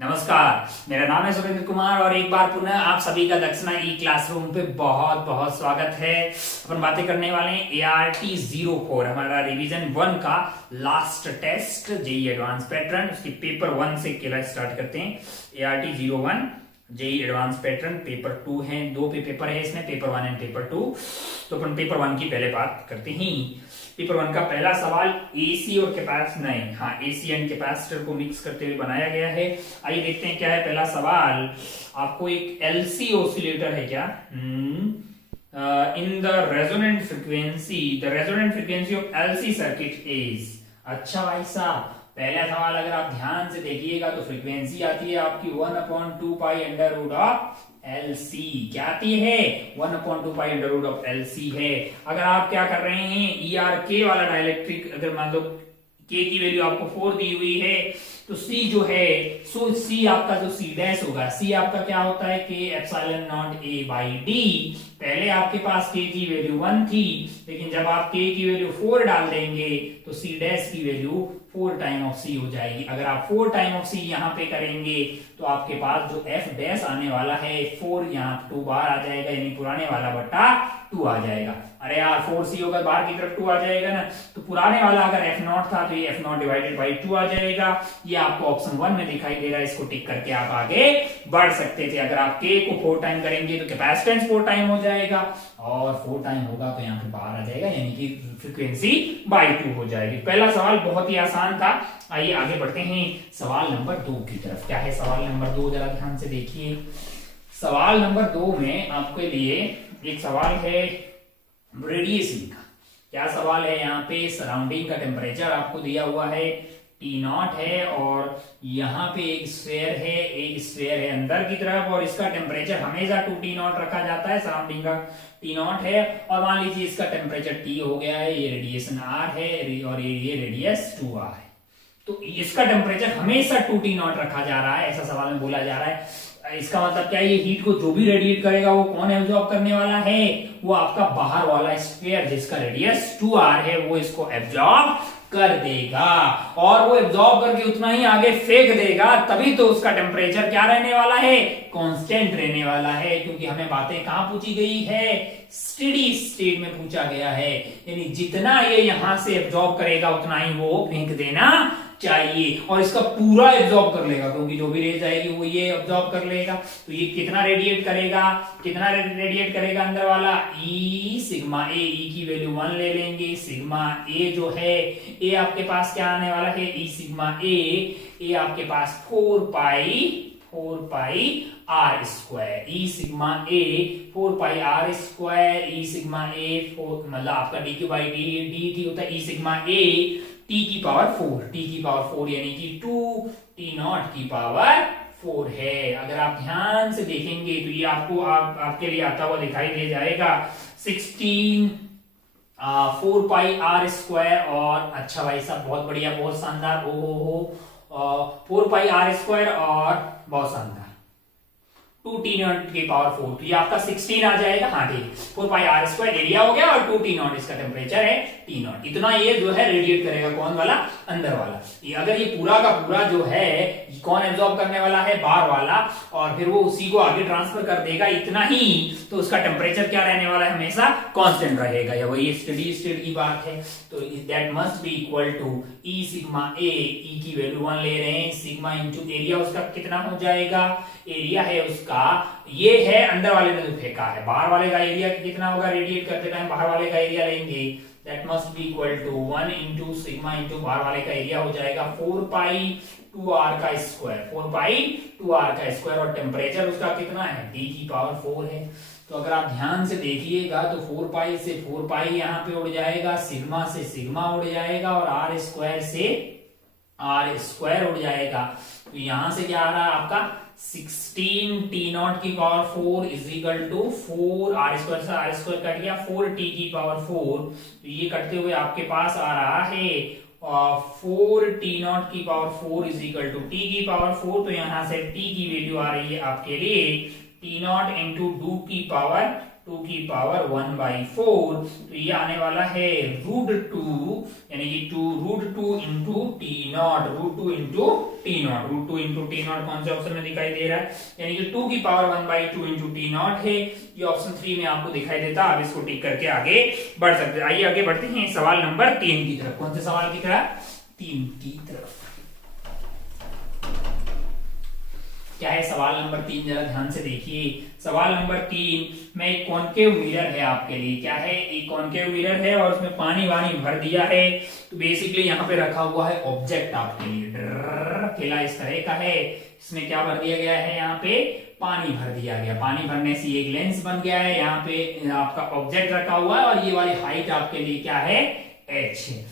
नमस्कार, मेरा नाम है सुरेंद्र कुमार और एक बार पुनः आप सभी का दक्षिणा ई क्लासरूम पे बहुत बहुत स्वागत है। अपन बातें करने वाले हैं ART-04 हमारा रिवीजन 1 का last test JEE advance pattern, उसकी पेपर 1 से स्टार्ट करते हैं। ART-01 JEE advance pattern paper 2 है, दो पेपर है इसमें, पेपर 1 एंड पेपर 2। तो अपन पेपर 1 की पहले बात करते हैं। पेपर 1 का पहला सवाल एसी और एसी एंड कैपेसिटर को मिक्स करते हुए बनाया गया है। आइए देखते हैं क्या है पहला सवाल। आपको एक एलसी ऑसिलेटर है क्या, in the resonant frequency of LC circuit is. अच्छा भाई साहब, पहला सवाल अगर आप ध्यान से देखिएगा तो फ्रीक्वेंसी आती है आपकी 1/2 pi under root of LC। क्या आती है? 1/2 pi under root of LC है। अगर आप क्या कर रहे हैं, ERK वाला डाइलेक्ट्रिक, अगर मान लो K की वैल्यू आपको 4 दी हुई है तो C जो है, सो C आपका जो C डैश होगा, C आपका क्या होता है, K epsilon not A by D। पहले आपके पास K की वैल्यू 1 थी, लेकिन जब आप K की वैल्यू 4 डाल देंगे तो C डैश की वैल्यू 4 टाइम ऑफ C हो जाएगी। अगर आप 4 टाइम ऑफ C यहाँ पे करेंगे तो आपके पास जो F डैश आने वाला है 4 यहाँ 2 बार आ जाएगा, यानी पुराने वाला बट्टा 2 आ जाएगा। अरे यार 4C होगा, बाहर की तरफ 2 आ जाएगा ना, तो पुराने वाला अगर F0 था तो ये F0 डिवाइडेड बाई 2 आ जाएगा। ये आपको ऑप्शन 1 में दिखाई दे रहा है, इसको टिक करके आप आगे बढ़ सकते थे। अगर आप K को 4 टाइम करेंगे तो कैपेसिटेंस 4 टाइम हो जाएगा, और 4 टाइम होगा तो यहाँ पे बाहर आ जाएगा, यानी कि फ्रीक्वेंसी बाई 2 हो जाएगी। पहला सवाल बहुत ही आसान था। आइए आगे बढ़ते हैं सवाल नंबर 2 की तरफ। क्या है सवाल नंबर 2, जरा ध्यान से देखिए। सवाल नंबर 2 में आपके लिए एक सवाल है रेडिएशन का। क्या सवाल है यहाँ पे, सराउंडिंग का टेम्परेचर आपको दिया हुआ है T0 है, और यहाँ पे एक स्फीयर है अंदर की तरफ, और इसका टेम्परेचर हमेशा 2T0 रखा जाता है। सराउंडिंग का T0 है, और मान लीजिए इसका टेम्परेचर T हो गया है, ये रेडिएशन R है और ये रेडियस 2R है। तो इसका टेम्परेचर हमेशा 2T0 रखा जा रहा है, ऐसा सवाल में बोला जा रहा है। इसका मतलब क्या है, ये हीट को जो भी रेडिएट करेगा वो कौन एब्जॉर्ब करने वाला है, वो आपका बाहर वाला स्फीयर जिसका रेडियस 2R है, वो इसको एब्जॉर्ब कर देगा, और वो एब्जॉर्ब करके उतना ही आगे फेंक देगा। तभी तो उसका टेम्परेचर क्या रहने वाला है, कांस्टेंट रहने वाला है, क्योंकि हमें बातें कहां पूछी गई है, स्टेडी स्टेट में पूछा गया है। यानी जितना ये यहां से एब्जॉर्ब करेगा उतना ही वो फेंक देना चाहिए, और इसका पूरा एब्जॉर्ब कर लेगा, क्योंकि जो भी रेज आएगी वो ये एब्जॉर्ब कर लेगा। तो ये कितना रेडिएट करेगा अंदर वाला, E सिग्मा A, E की वैल्यू 1 ले लेंगे। सिग्मा A जो है, A आपके पास क्या आने वाला है, E सिग्मा A आपके पास 4 पाई R square, E sigma A 4 pi R square, E sigma A 4 मतलब आपका dq बाई dt होता है E सिग्मा A T की पावर 4 यानी कि 2T0 की पावर 4 है। अगर आप ध्यान से देखेंगे तो ये आपके लिए आता हुआ दिखाई दे जाएगा 4 पाई R स्क्वायर, और अच्छा भाई साहब बहुत बढ़िया, बहुत शानदार, 4 पाई R स्क्वायर और बहुत शानदार 2T0 की पावर 4, तो ये आपका 16 आ जाएगा। हाँ ठीक, 4 पाई R स्क्वायर एरिया हो गया, और 2T0 इसका टेम्परेचर है T0। इतना ये जो है रेडिएट करेगा, कौन वाला, अंदर वाला। ये अगर ये पूरा का पूरा जो है कौन एब्जॉर्ब करने वाला है, बाहर वाला, और फिर वो उसी को आगे ट्रांसफर कर देगा इतना ही, तो उसका टेम्परेचर क्या रहने वाला है, हमेशा कांस्टेंट रहेगा, या वही स्टेडी स्टेट की बात है। तो that must be equal to E sigma A, E की वैल्यू 1 ले रहे हैं, सिग्मा इंटू एरिया उसका कितना हो जाएगा, एरिया है उसका, ये है अंदर वाले ने जो फेंका है, बाहर वाले का एरिया कितना होगा, रेडिएट करते टाइम बाहर वाले का एरिया लेंगे, that must be equal to 1 into sigma into बाहर वाले का एरिया हो जाएगा 4 पाई 2R का स्क्वायर, और टेम्परेचर उसका कितना है, D की पावर 4 है। तो अगर आप ध्यान से देखिएगा तो 4 पाई से 4 पाई यहाँ पे उड़ जाएगा, सिग्मा से सिग्मा उड़ जाएगा, और R स्क्वायर से R स्क्वायर उड़ जाएगा। तो यहां से क्या आ रहा है आपका 16T0 की power 4 is equal to 4 R square से R स्क्वायर कट गया, 4T की पावर 4। तो ये कटते हुए आपके पास आ रहा है 4T0 की power 4 is equal to T की पावर 4। तो यहां से T की वैल्यू आ रही है आपके लिए T0 इंटू 2 की पावर 2 की पावर 1/4, तो ये आने वाला है √2, यानी कि 2 √2 into T not, √2 into T not, √2 into T not कौन से ऑप्शन में दिखाई दे रहा है, यानी कि 2 की पावर 1/2 इंटू टी नॉट है, ये ऑप्शन 3 में आपको दिखाई देता। आप इसको टिक करके आगे बढ़ सकते हैं। आइए आगे बढ़ते हैं सवाल नंबर 3 की तरफ। कौन से सवाल की तरफ? 3 की तरफ। क्या है सवाल नंबर 3, जरा ध्यान से देखिए। सवाल नंबर 3 में एक कॉनकेव मिरर है आपके लिए। क्या है? एक कॉनकेव मिरर है और उसमें पानी वानी भर दिया है। तो बेसिकली यहाँ पे रखा हुआ है ऑब्जेक्ट आपके लिए, केला इस तरह का है। इसमें क्या भर दिया गया है? यहाँ पे पानी भर दिया गया। पानी भरने से एक लेंस बन गया है। यहाँ पे आपका ऑब्जेक्ट रखा हुआ है और ये वाली हाइट आपके लिए क्या है? h है।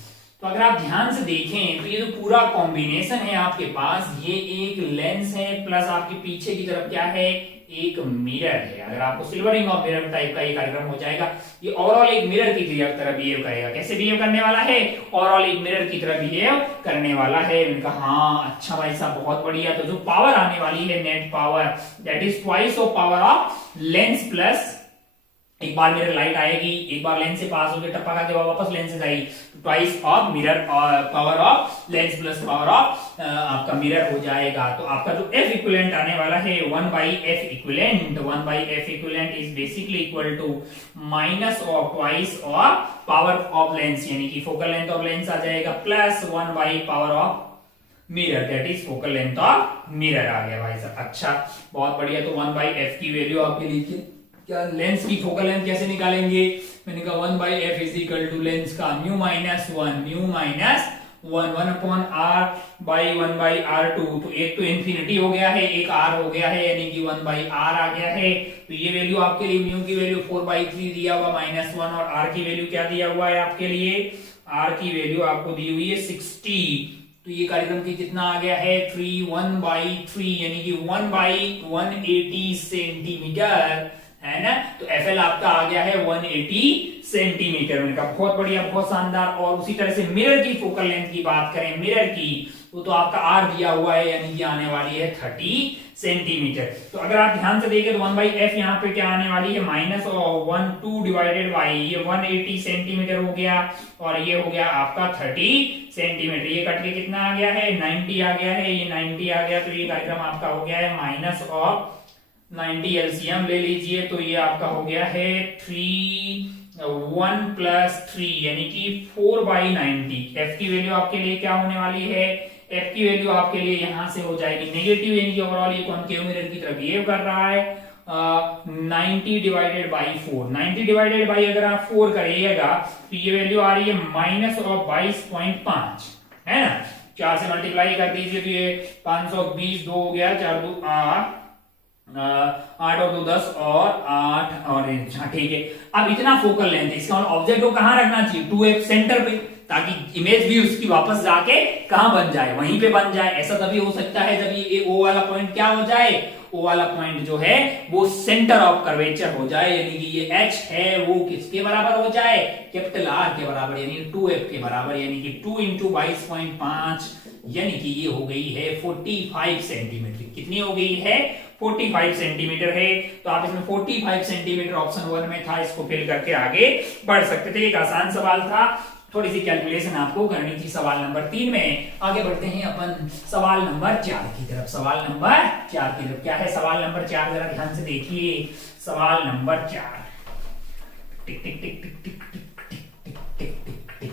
तो अगर आप ध्यान से देखें तो ये जो पूरा कॉम्बिनेशन है आपके पास, ये एक लेंस है प्लस आपके पीछे की तरफ क्या है? एक मिरर है। अगर आपको सिल्वरिंग ऑफ मिरर टाइप का ये कार्यक्रम हो जाएगा, ये ओवरऑल एक मिरर की तरह बिहेव करेगा। कैसे बिहेव करने वाला है? ओवरऑल एक मिरर की तरह बिहेव करने वाला है। मैंने कहा हाँ अच्छा भाई साहब बहुत बढ़िया। तो जो पावर आने वाली है net power, that is twice of power of lens plus, एक बार मिरर लाइट आएगी, एक बार लेंस से पास होकर टप्पा खा के वापस लेंस से जाएगी, twice of mirror power of lens plus power of आपका मिरर हो जाएगा। तो आपका जो F इक्विवेलेंट आने वाला है 1/F equivalent, 1/F equivalent is basically equal to minus of twice of power of lens, यानी कि फोकल लेंथ ऑफ लेंस आ जाएगा, प्लस 1/पावर of mirror, that is focal length of mirror आ गया भाई साहब। अच्छा बहुत बढ़िया। तो 1/F की वैल्यू आपके लिए क्या? लेंस की फोकल लेंथ कैसे निकालेंगे? मैंने कहा 1/F is equal to lens का म्यू माइनस 1 1/r/1/r2। तो एक तो इंफिनिटी हो गया है, एक r हो गया है, यानी कि 1/r आ गया है। तो ये वैल्यू आपके लिए म्यू की वैल्यू 4/3 दिया हुआ -1, और r की वैल्यू क्या दिया हुआ है आपके लिए? r की वैल्यू आपको दी हुई है 60। तो ये कार्यक्रम की कितना आ गया है? 1/3, यानी कि 1/180 सेंटीमीटर है ना। तो FL आपका आ गया है 180 सेंटीमीटर। मैंने कहा बहुत बढ़िया, बहुत शानदार। और उसी तरह से मिरर की फोकल लेंथ की बात करें, मिरर की, तो आपका R दिया हुआ है, यानी कि आने वाली है 30 सेंटीमीटर। तो अगर आप ध्यान से देखें तो 1/F यहाँ पे क्या आने वाली है? -2 डिवाइडेड बाई ये 180 सेंटीमीटर हो गया, और ये हो गया आपका 30 सेंटीमीटर। ये कट के कितना आ गया है? 90 आ गया है। ये 90 आ गया, तो ये कार्यक्रम आपका हो गया है -90 एलसीएम ले लीजिए। तो ये आपका हो गया है 1 + 3, यानी कि 4/90। F की वैल्यू आपके लिए क्या होने वाली है? F की वैल्यू आपके लिए यहां से हो जाएगी नेगेटिव, यानी कि ओवरऑल ये कॉनकेव मिरर की तरफ बिहेव कर रहा है। 90 डिवाइडेड बाई 4, 90 डिवाइडेड बाई अगर आप 4 करिएगा तो ये वैल्यू आ रही है -22.5, है ना। 4 से मल्टीप्लाई कर दीजिए तो ये 520, 2 हो गया, 4 2 8, 8 और 2 10 और 8 और ठीक है। अब इतना फोकल लेंथ है, इसका ऑब्जेक्ट को कहां रखना चाहिए? 2F सेंटर पे, ताकि इमेज भी उसकी वापस जाके कहां बन जाए? वहीं पे बन जाए। ऐसा तभी हो सकता है जब ये O वाला पॉइंट क्या हो जाए? O वाला पॉइंट जो है वो सेंटर ऑफ कर्वेचर हो जाए, यानी कि ये H है वो किसके बराबर हो जाए? कैपिटल R के बराबर, यानी 2F के बराबर, यानी कि 2 × 22.5, यानी कि ये हो गई है 45 सेंटीमीटर। कितनी हो गई है? 45 सेंटीमीटर है। तो आप इसमें 45 सेंटीमीटर ऑप्शन 1 में था, इसको फिल करके आगे बढ़ सकते थे। एक आसान सवाल था, थोड़ी सी कैलकुलेशन आपको करनी थी सवाल नंबर 3 में। आगे बढ़ते हैं अपन सवाल नंबर 4 की तरफ। सवाल नंबर 4 की तरफ क्या है? सवाल नंबर 4 जरा ध्यान से देखिए। सवाल नंबर 4, टिक टिक टिक टिक टिक टिक टिक टिक टिक टिक।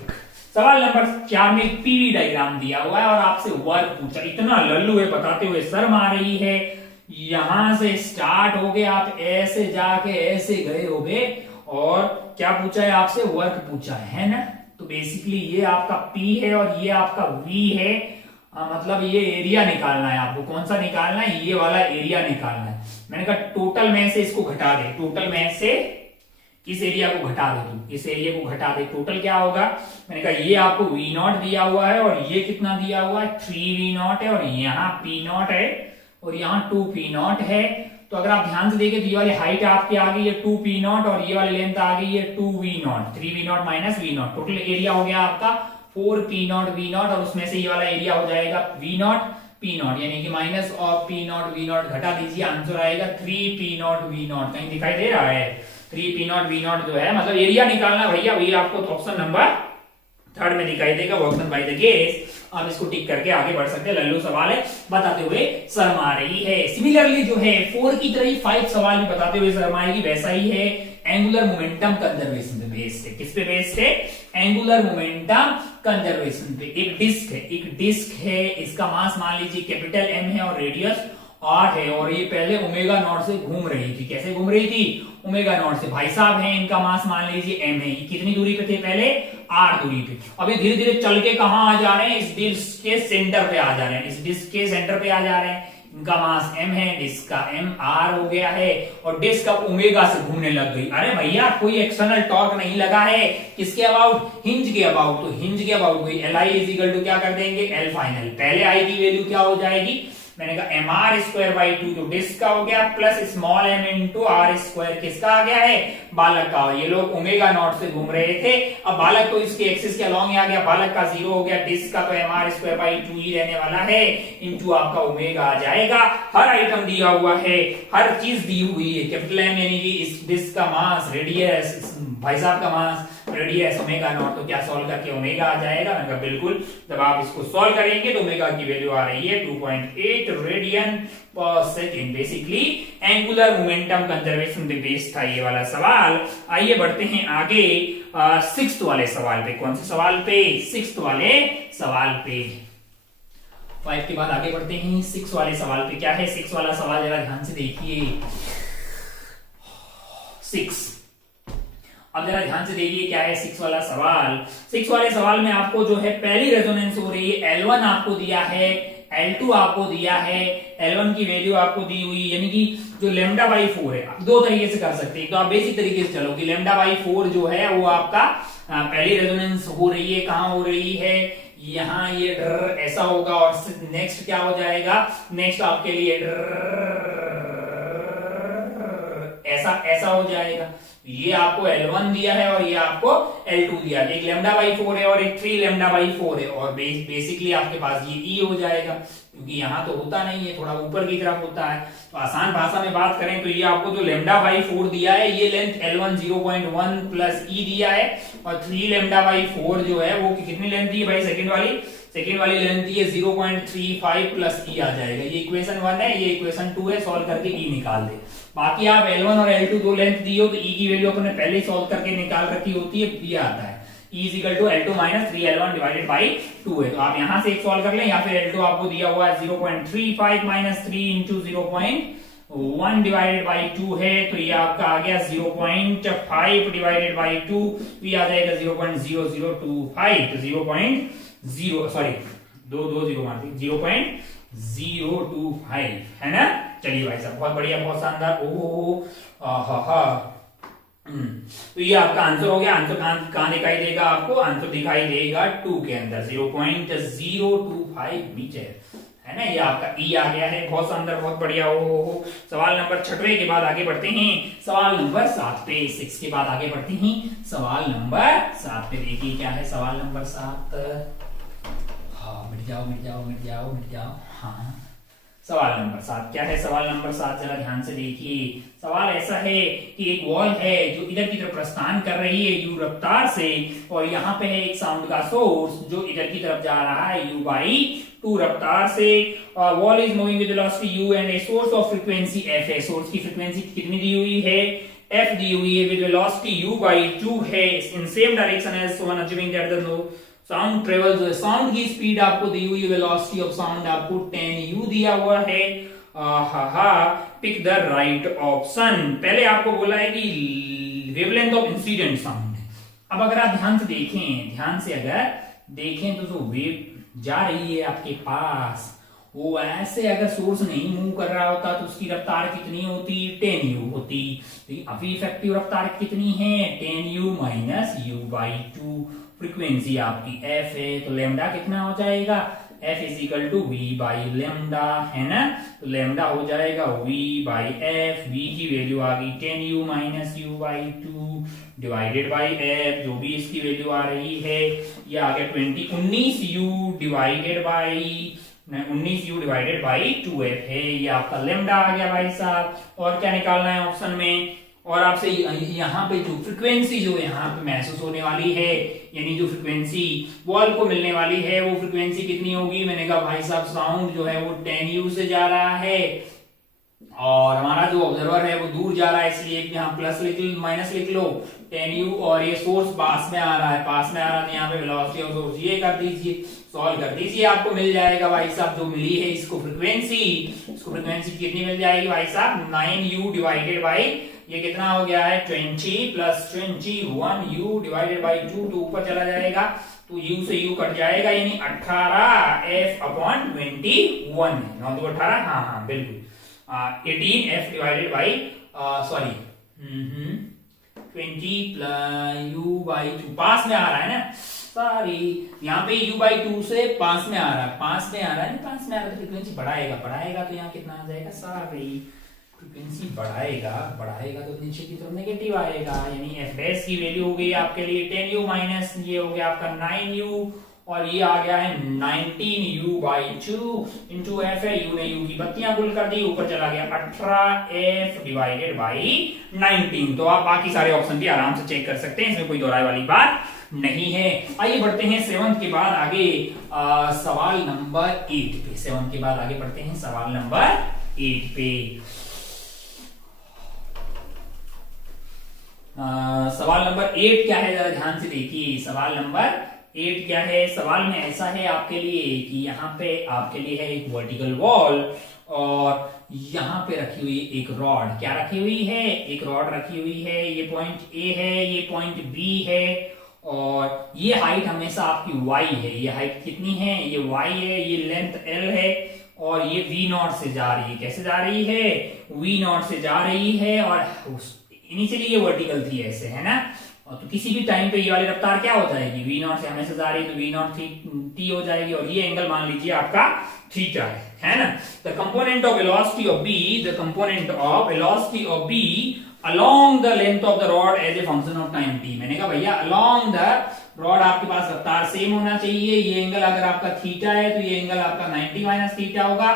सवाल नंबर 4 में पीवी डायग्राम दिया हुआ है और आपसे वर्क पूछा। इतना लल्लू है, बताते हुए शर्म आ रही है। यहां से स्टार्ट हो गए, आप ऐसे जाके ऐसे गए हो गए, और क्या पूछा है आपसे? वर्क पूछा है ना। तो बेसिकली ये आपका P है और ये आपका V है। मतलब ये एरिया निकालना है आपको। कौन सा निकालना है? ये वाला एरिया निकालना है। मैंने कहा टोटल में से इसको घटा दे, टोटल में से इस एरिया को घटा दे, तू इस एरिया को घटा दे, टोटल क्या होगा? मैंने कहा ये आपको V0 दिया हुआ है, और ये कितना दिया हुआ है? 3V0 है, और यहाँ P0 है, और यहाँ 2P0 है। तो अगर आप ध्यान से देखें तो ये वाली हाइट आपकी आ गई है 2P0, और ये वाली लेंथ आ गई है 2V0, 3V0 - V0। Total area हो गया आपका 4P0 V0, और उसमें से ये वाला एरिया हो जाएगा V0 P0, यानी कि -P0 V0 घटा दीजिए, आंसर आएगा 3P0 V0। कहीं दिखाई दे रहा है? 3P0 V0 जो है मतलब एरिया निकालना भैया, भैया आपको तो ऑप्शन नंबर थर्ड में दिखाई देगा, वर्कडन बाय द गेज। आप इसको टिक करके आगे बढ़ सकते हैं। लल्लू सवाल है बताते हुए शर्म आ रही है। सिमिलरली जो है 4 की तरह ही 5 सवाल भी बताते हुए शर्म आएगी, वैसा ही है। एंगुलर मोमेंटम कंजर्वेशन पे बेस्ड है। किस पे बेस्ड है? एंगुलर मोमेंटम कंजर्वेशन पे। एक डिस्क है, इसका मास मान लीजिए कैपिटल एम है और रेडियस आर है, और ये पहले ओमेगा नॉट से घूम रही थी। कैसे घूम रही थी? ओमेगा नॉट से। भाई साहब है, इनका मास मान लीजिए एम है। कितनी दूरी पे थे? पहले आर दूरी पे। अब ये धीरे धीरे चल के कहां आ जा रहे हैं? इस डिस्क के सेंटर पे आ जा रहे हैं। इस डिस्क के सेंटर पे आ जा रहे हैं। इनका मास m है, डिस्क का m r हो गया है, और डिस्क अब ओमेगा से घूमने लग गई। अरे भैया कोई एक्सटर्नल टॉर्क नहीं लगा है। किसके अबाउट? हिंज के अबाउट। तो हिंज के अबाउट कोई Li इज इक्वल टू क्या कर देंगे? L final. पहले I की वैल्यू क्या हो जाएगी? मैंने कहा mr² जो डिस्क का हो गया, plus small m into r²। किसका आ गया है? बालक का। ये लोग ओमेगा नॉट से घूम रहे थे, अब बालक तो इसके एक्सिस के अलॉन्ग ही आ गया, बालक का 0 हो गया, डिस्क का तो mr² ही रहने वाला है, इंटू आपका ओमेगा आ जाएगा। हर आइटम दिया हुआ है, हर चीज दी हुई है। कैपिटल M यानी कि इस डिस्क का मास, रेडियस, भाई साहब का मास, रेडियस, ओमेगा नॉट। तो क्या सॉल्व करके ओमेगा आ जाएगा? मैंने कहा बिल्कुल। जब आप इसको सॉल्व करेंगे तो ओमेगा की वैल्यू आ रही है 2.8 रेडियन पर second. Basically angular momentum conservation पे बेस्ड था ये वाला सवाल। आइए बढ़ते हैं आगे 6th वाले सवाल पे। कौन से सवाल पे? 6th वाले सवाल पे। 5 के बाद आगे बढ़ते हैं 6 वाले सवाल पे। क्या है 6 वाला सवाल? जरा ध्यान से देखिए। 6, अब जरा ध्यान से देखिए क्या है 6 वाला सवाल। 6 वाले सवाल में आपको जो है पहली रेजोनेंस हो रही है, L1 आपको दिया है, L2 आपको दिया है। L1 की वैल्यू आपको दी हुई, यानी कि जो λ/4 है। आप दो तरीके से कर सकते हैं। तो आप बेसिक तरीके से चलो कि λ/4 जो है वो आपका पहली रेजोनेंस हो रही है। कहां हो रही है? यहाँ ये ऐसा होगा, और नेक्स्ट क्या हो जाएगा? नेक्स्ट आपके लिए ऐसा हो जाएगा। ये आपको L1 दिया है और ये आपको L2 दिया है। एक λ/4 है और एक 3 λ/4 है, और बेसिकली आपके पास ये E हो जाएगा, क्योंकि यहाँ तो होता नहीं है, थोड़ा ऊपर की तरफ होता है। तो आसान भाषा में बात करें तो ये आपको जो λ/4 दिया है, ये लेंथ L1 0.1 प्लस E दिया है, और 3 λ/4 जो है वो कितनी लेंथ दी है भाई? सेकेंड वाली लेंथ दी है 0.35 प्लस E आ जाएगा। ये इक्वेशन 1 है, ये इक्वेशन 2 है। सॉल्व करके E निकाल दे। बाकी आप L1 और L2 दो लेंथ दी हो तो E की वैल्यू अपने पहले ही सॉल्व करके निकाल रखी होती है, ये आता है E is equal to L2 minus 3L1 divided by 2 है। तो आप यहां से एक सॉल्व कर लें, या फिर L2 आपको दिया हुआ है 0.35 माइनस 3 इंटू 0.1 डिवाइडेड बाई 2 है, तो ये आपका आ गया 0.5 डिवाइडेड बाई 2, ये आ जाएगा 0.0025। तो 0.025 है ना। चलिए भाई साहब बहुत बढ़िया, बहुत शानदार। तो ये आपका आंसर हो गया। आंसर कहां दिखाई देगा आपको? आंसर दिखाई देगा 2 के अंदर, 0.025 मीटर है ना। ये आपका E आ गया है। बहुत शानदार, बहुत बढ़िया। हो सवाल नंबर 6 के बाद आगे बढ़ते हैं सवाल नंबर 7 पे। 6 के बाद आगे बढ़ते हैं सवाल नंबर 7 पे। देखिए क्या है सवाल नंबर 7। हाँ मिट जाओ। हाँ सवाल नंबर 7 क्या है? सवाल नंबर 7 जरा ध्यान से देखिए। सवाल ऐसा है कि एक वॉल है जो इधर की तरफ प्रस्थान कर रही है u रफ्तार से, और यहाँ पे है एक साउंड का सोर्स जो इधर की तरफ जा रहा है u/2 रफ्तार से। Wall is moving with velocity u and a source of frequency f है। सोर्स की फ्रीक्वेंसी कितनी दी हुई है? f दी हुई है, विद वेलोसिटी u/2 है, in same direction as son, assuming that the sound travels. Sound की स्पीड आपको दी हुई है, वेलोसिटी ऑफ साउंड आपको 10u दिया हुआ है। Pick the right option. पहले आपको बोला है कि वेवलेंथ ऑफ इंसिडेंट साउंड। अब अगर आप ध्यान से अगर देखें तो जो वेव जा रही है आपके पास, वो ऐसे अगर सोर्स नहीं मूव कर रहा होता तो उसकी रफ्तार कितनी होती? 10u होती। तो अभी इफेक्टिव रफ्तार कितनी है? 10u minus u/2। फ्रीक्वेंसी आपकी f है, तो लेमडा कितना हो जाएगा? f is equal to v by lambda, है ना। तो लेमडा हो जाएगा v बाई f। v की वैल्यू आ गई 10u minus u/2 divided by f, जो भी इसकी वैल्यू आ रही है ये आ गया 19u डिवाइडेड बाई 2f है। ये आपका लेमडा आ गया भाई साहब। और क्या निकालना है ऑप्शन में? और आपसे यहाँ पे जो फ्रीक्वेंसी जो यहाँ पे महसूस होने वाली है, यानी जो फ्रीक्वेंसी बॉल को मिलने वाली है, वो फ्रीक्वेंसी कितनी होगी? मैंने कहा भाई साहब साउंड जो है वो 10u से जा रहा है और हमारा जो ऑब्जर्वर है वो दूर जा रहा है, इसलिए यहाँ प्लस लिख लो माइनस लिख लो 10u, और ये सोर्स पास में आ रहा है, पास में आ रहा है तो यहाँ पे वेलोसिटी ऑफ सोर्स ये कर दीजिए, सॉल्व कर दीजिए, आपको मिल जाएगा भाई साहब जो मिली है इसको फ्रीक्वेंसी कितनी मिल जाएगी भाई साहब? 9u डिवाइडेड बाई ये कितना हो गया है 20 प्लस 21u डिवाइडेड बाई 2, तो ऊपर चला जाएगा तो u से u कट जाएगा, यानी 18f/21 है, 9 2 18, हाँ बिल्कुल 18f divided by sorry 20 plus u by 2, पास में आ रहा है ना, सॉरी यहाँ पे u बाई 2 से पास में आ रहा है, पास में आ रहा है, पास में आ रहा है तो फ्रीक्वेंसी बढ़ाएगा तो यहाँ कितना आ जाएगा? सॉरी फ्रीक्वेंसी बढ़ाएगा तो नीचे की तरफ नेगेटिव आएगा, यानी एफ डैश की वैल्यू हो गई आपके लिए 10u माइनस ये हो गया आपका 9u, और ये आ गया है 19u बाई 2 इंटू एफ है, u ने u की बत्तियां गुल कर दी, ऊपर चला गया 18f डिवाइडेड बाई 19। तो आप बाकी सारे ऑप्शन भी आराम से चेक कर सकते हैं, इसमें कोई दोहराए वाली बात नहीं है। आइए बढ़ते हैं 7 के बाद आगे सवाल नंबर 8 पे, 7 के बाद आगे बढ़ते हैं सवाल नंबर 8 पे। सवाल नंबर 8 क्या है, जरा ध्यान से देखिए। सवाल नंबर 8 क्या है? सवाल में ऐसा है आपके लिए कि यहाँ पे आपके लिए है एक वर्टिकल वॉल और यहाँ पे रखी हुई एक रॉड, क्या रखी हुई है? एक रॉड रखी हुई है, ये पॉइंट ए है, ये पॉइंट बी है, और ये हाइट हमेशा आपकी y है, ये हाइट कितनी है? ये y है, ये लेंथ l है, और ये v0 से जा रही है, कैसे जा रही है? v0 से जा रही है, और इनिशियली ये वर्टिकल थी ऐसे, है ना, और तो किसी भी टाइम पे ये वाली रफ्तार क्या हो जाएगी? v0 से हमेशा जा रही है तो v0 t हो जाएगी, और ये एंगल मान लीजिए आपका थीटा है ना। The component of velocity of b, the component of velocity of b along the length of the rod as a function of time t। मैंने कहा भैया along the rod आपके पास रफ्तार सेम होना चाहिए, ये एंगल अगर आपका थीटा है तो ये एंगल आपका 90 माइनस थीटा होगा,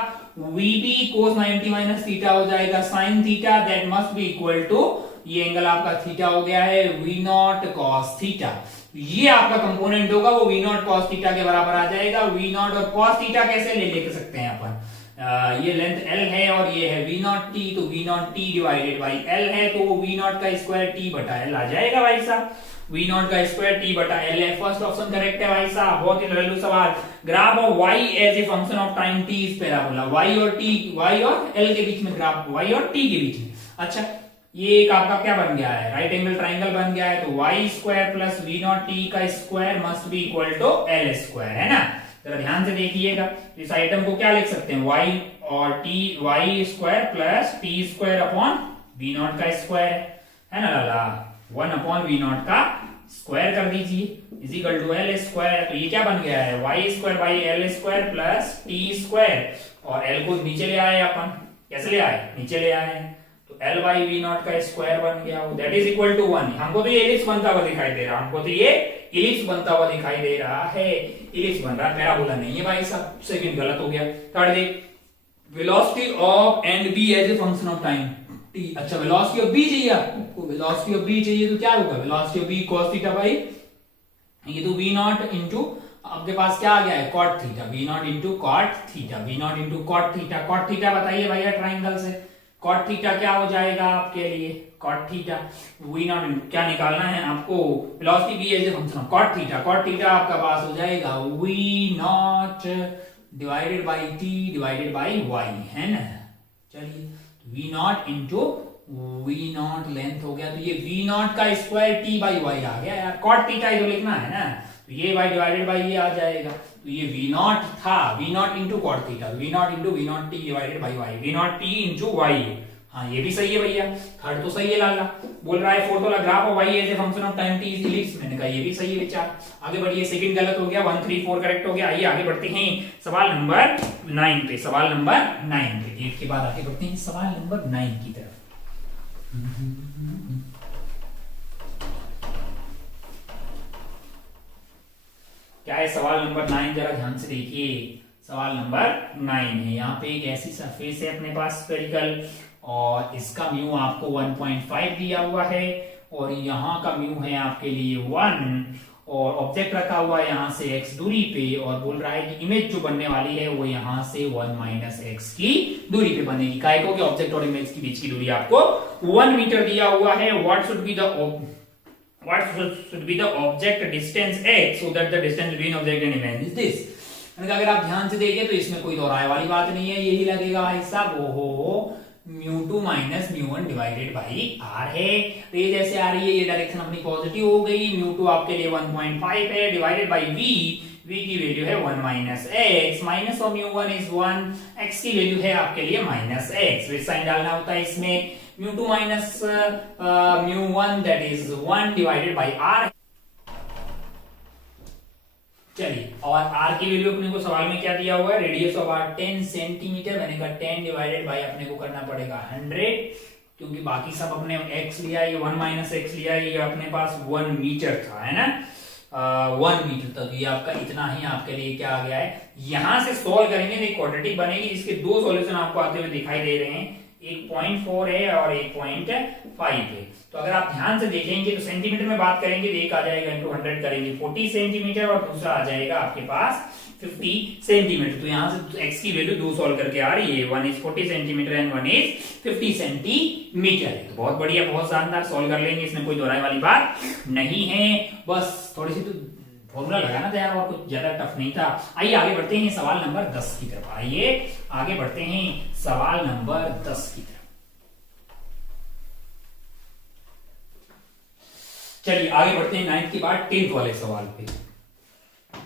vb cos 90 माइनस थीटा हो जाएगा sin theta, that must be equal to ये एंगल आपका थीटा हो गया है v0 cos थीटा। ये आपका कंपोनेंट होगा वो v0 cos थीटा के बराबर आ जाएगा। v0 और cos थीटा कैसे ले सकते हैं अपन? ये लेंथ l है और ये है v0 t, तो v0 t divided by l है, तो वो v0 का स्क्वायर t बटा l आ जाएगा भाई साहब। v0 का स्क्वायर t बटा l है, फर्स्ट ऑप्शन करेक्ट है भाई साहब। बहुत ही घरेलू सवाल। Graph of y as a function of time t is parabola, y और l के बीच में ग्राफ, y और t के बीच में। अच्छा, ये एक आपका क्या बन गया है? राइट एंगल ट्राइंगल बन गया है, तो y square plus v0 t का स्क्वायर must be equal to l square, है ना। जरा ध्यान से देखिएगा, इस आइटम को क्या लिख सकते हैं? y और t, y square plus t square upon v0 का स्क्वायर, है ना लाला, 1 अपॉन v0 का स्क्वायर कर दीजिए is equal to l square. तो ये क्या बन गया है? y square by l square plus t square, और l को नीचे ले आए अपन, कैसे ले आए? नीचे ले आए, तो l बाई v0 का स्क्वायर बन गया, दैट इज इक्वल टू 1। हमको तो ये एलिप्स बनता हुआ दिखाई दे रहा, हमको तो ये इलिप्स बनता हुआ दिखाई दे रहा है, इलिप्स बन रहा है, पैराबोला नहीं है भाई साहब। सेकंड गलत हो गया। थर्ड देख, velocity of end B as a function of time t। अच्छा, वेलोसिटी ऑफ b चाहिए आपको, वेलोसिटी ऑफ b चाहिए तो क्या होगा? Velocity of b cos theta by ये तो v0 इनटू आपके पास क्या आ गया है? cot theta, v0 into cot theta, v0 into cot theta. cot theta बताइए भैया ट्राइंगल से, cot थीटा क्या हो जाएगा आपके लिए? cot थीटा v0 क्या निकालना है आपको? Velocity b as a function of cot theta. cot theta आपका पास हो जाएगा v0 divided by t divided by y, है ना। चलिए, v0 इंटू v0 लेंथ हो गया, तो ये v0 का स्क्वायर t बाई y आ गया यार, cot थीटा जो लिखना है ना, तो ये y डिवाइडेड बाई ये आ जाएगा, तो ये v0 था, v0 into cot theta, v0 into v0 t divided by y, v0 t into y। हाँ, ये भी सही है भैया, थर्ड तो सही है लाला। बोल रहा है फोर्थ वाला graph of y as a function of time t is ellipse, मैंने कहा ये भी सही है विचार। आगे बढ़िए, सेकंड गलत हो गया, 1 3 4 करेक्ट हो गया। आइए आगे बढ़ते हैं सवाल नंबर 9 पे, सवाल नंबर 9 पे। 8 के बाद आगे बढ़ते हैं सवाल नंबर 9 की तरफ। क्या है सवाल नंबर 9? जरा ध्यान से देखिए, सवाल नंबर 9 है। यहाँ पे एक ऐसी सरफेस है अपने पास स्फेरिकल, और इसका म्यू आपको 1.5 दिया हुआ है और यहाँ का म्यू है आपके लिए 1 और ऑब्जेक्ट रखा हुआ है यहाँ से x दूरी पे और बोल रहा है कि इमेज जो बनने वाली है वो यहाँ से 1 माइनस x की दूरी पे बनेगी। काय को कि ऑब्जेक्ट और इमेज के बीच की दूरी आपको 1 मीटर दिया हुआ है। What should be the object distance x so that the distance between object and image is this। अगर आप ध्यान से देखें तो इसमें कोई दोहराए वाली बात नहीं है, यही लगेगा भाई साहब वो μ2 माइनस μ1 डिवाइडेड बाई r है। तो ये जैसे आ रही है ये डायरेक्शन अपनी पॉजिटिव हो गई, μ2 आपके लिए 1.5 है डिवाइडेड बाई v की वैल्यू है 1 माइनस x माइनस और μ1 इज 1, x की वैल्यू है आपके लिए माइनस x, विच साइन डालना होता है इसमें μ2 minus μ1 that is 1 divided by r। चलिए और r की वैल्यू अपने को सवाल में क्या दिया हुआ है, रेडियस ऑफ r 10 सेंटीमीटर, मैंने कहा 10 डिवाइडेड बाई अपने को करना पड़ेगा 100 क्योंकि बाकी सब अपने x लिया, ये 1 माइनस x लिया, ये अपने पास 1 मीटर था, है ना 1 मीटर तक, ये आपका इतना ही आपके लिए क्या आ गया है। यहां से सॉल्व करेंगे तो एक क्वाड्रेटिक बनेगी, इसके दो सॉल्यूशन आपको आते हुए दिखाई दे रहे हैं, एक 0.4 है और एक 0.5 है। तो अगर आप ध्यान से देखेंगे तो सेंटीमीटर में बात करेंगे तो एक आ जाएगा इंटू 100 करेंगे 40 सेंटीमीटर और दूसरा आ जाएगा आपके पास 50 सेंटीमीटर। तो यहाँ से x की वैल्यू दो सॉल्व करके आ रही है, 1 is 40 centimetre and 1 is 50 centimetre. तो बहुत बढ़िया, बहुत शानदार, सॉल्व कर लेंगे, इसमें कोई दोहराई वाली बात नहीं है, बस थोड़ी सी तो फॉर्मूला लगाना था यार और कुछ ज्यादा टफ नहीं था। आइए आगे बढ़ते हैं सवाल नंबर 10 की तरफ, आइए आगे बढ़ते हैं सवाल नंबर 10 की तरफ। चलिए आगे बढ़ते हैं 9th के बाद 10th वाले सवाल पे।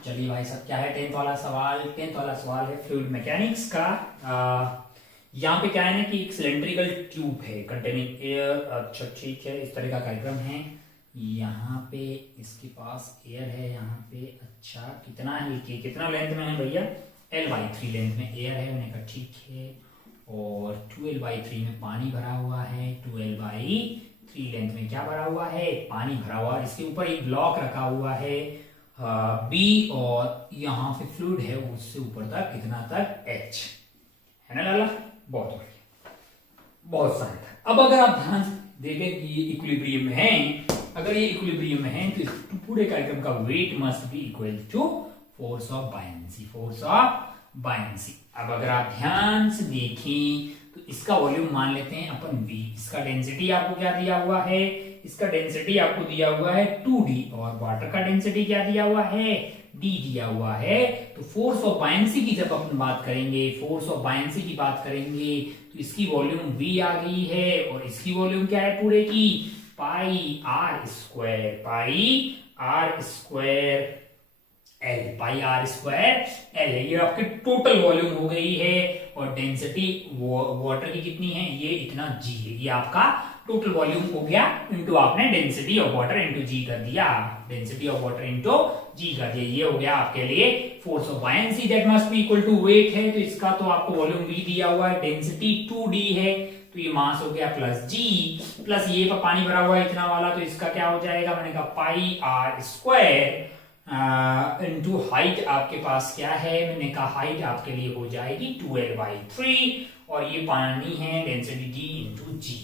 चलिए भाई साहब क्या है 10th वाला सवाल, 10th वाला सवाल है फ्लूइड मैकेनिक्स का। यहाँ पे क्या है ना कि एक सिलेंड्रिकल ट्यूब है कंटेनिंग एयर, अच्छा ठीक है, इस तरह का डायग्राम है, यहाँ पे इसके पास एयर है, यहाँ पे अच्छा कितना है कि कितना लेंथ में है भैया, L/3 लेंथ में एयर है, मैंने कहा ठीक है, और 2L/3 में पानी भरा हुआ है, 2L/3 लेंथ में क्या भरा हुआ है, पानी भरा हुआ है, इसके ऊपर एक ब्लॉक रखा हुआ है B और यहाँ पे फ्लूइड है उससे ऊपर तक कितना तक H, है ना लाला, बहुत बढ़िया, बहुत शानदार। अब अगर आप ध्यान देखें कि ये इक्विलिब्रियम में है, अगर ये इक्विलिब्रियम में है तो पूरे कार्यक्रम का weight must be equal to force of buoyancy, force of buoyancy. अब अगर आप ध्यान से देखें तो इसका वॉल्यूम मान लेते हैं अपन V, इसका डेंसिटी आपको क्या दिया हुआ है, इसका डेंसिटी आपको दिया हुआ है 2D और वाटर का डेंसिटी क्या दिया हुआ है, D दिया हुआ है। तो फोर्स ऑफ बायनेंसी की जब अपन बात करेंगे, फोर्स ऑफ बायनेंसी की बात करेंगे तो इसकी वॉल्यूम V आ गई है और इसकी वॉल्यूम क्या है पूरे की, pi r square L, pi r square L है, ये आपकी टोटल वॉल्यूम हो गई है और डेंसिटी वाटर की कितनी है, ये इतना G है, ये आपका टोटल वॉल्यूम हो गया इनटू आपने density of water into G कर दिया, density of water into G कर दिया, ये हो गया आपके लिए force of buoyancy that must be equal to weight है, तो इसका तो आपको वॉल्यूम V दिया हुआ है, डेंसिटी 2D है, तो ये मास हो गया प्लस G प्लस ये पर पानी भरा हुआ है इतना वाला, तो इसका क्या हो जाएगा, मैंने कहा पाई आर स्क्वायर इनटू हाइट आपके पास क्या है, मैंने कहा हाइट आपके लिए हो जाएगी 2L/3 और ये पानी है डेंसिटी D इनटू G,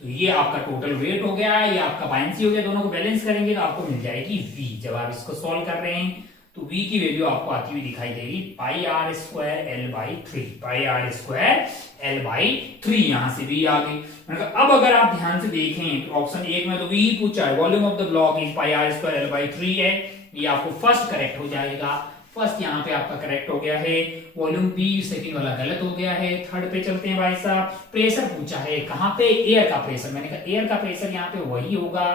तो ये आपका टोटल वेट हो गया, ये आपका बायनेंसी हो गया, दोनों को बैलेंस करेंगे तो आपको मिल जाएगी V। जब आप इसको सॉल्व कर रहे हैं तो V की वैल्यू आपको आती हुई दिखाई देगी pi r square L/3, pi r square L/3, यहां से V आ गई। अब अगर आप ध्यान से देखें तो ऑप्शन 1 में तो V पूछा है, volume of the block is pi r square L/3 है, ये आपको फर्स्ट करेक्ट हो जाएगा, फर्स्ट यहाँ पे आपका करेक्ट हो गया है, वॉल्यूम बी सेकंड वाला गलत हो गया है। थर्ड पे चलते हैं भाई साहब, प्रेशर पूछा है कहाँ पे, एयर का प्रेशर, मैंने कहा एयर का प्रेशर यहाँ पे वही होगा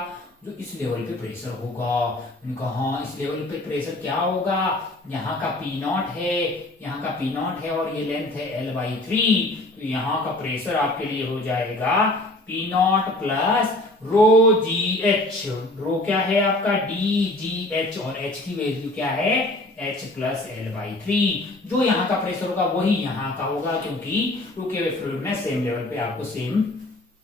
जो इस लेवल पे प्रेशर होगा, मैंने कहा हाँ इस लेवल पे प्रेशर क्या होगा, यहाँ का P0 है, यहाँ का P0 है और ये लेंथ है L/3, तो यहाँ का प्रेशर आपके लिए हो जाएगा P0 प्लस रो GH, रो क्या है आपका DGH और H की वैल्यू क्या है H प्लस L/3, जो यहाँ का प्रेशर होगा वही यहाँ का होगा क्योंकि रुके हुए फ्लूइड में सेम लेवल पे आपको सेम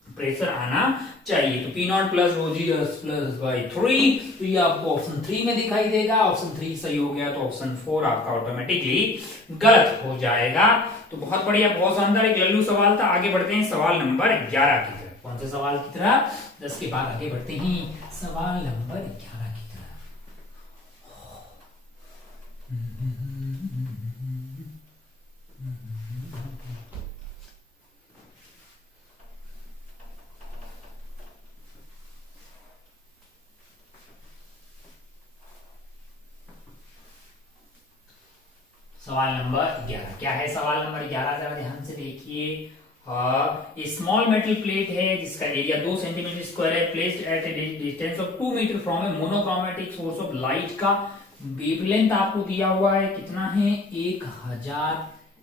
प्रेशर आना चाहिए। तो P0 plus row GH plus by 3, तो ये आपको ऑप्शन 3 में दिखाई देगा, ऑप्शन 3 सही हो गया तो ऑप्शन 4 आपका ऑटोमेटिकली गलत हो जाएगा। तो बहुत बढ़िया, बहुत शानदार, एक लल्लू सवाल था। आगे बढ़ते हैं सवाल नंबर 11 की तरफ। कौन से सवाल की तरफ? 10 के बाद आगे बढ़ते हैं सवाल नंबर 11 की तरफ। सवाल नंबर 11 क्या है? सवाल नंबर 11 जरा ध्यान से देखिए। स्मॉल मेटल प्लेट है जिसका एरिया 2 सेंटीमीटर स्क्वायर है, placed at a distance of 2 metre from a monochromatic source of light का वेवलेंथ आपको दिया हुआ है, कितना है? 1000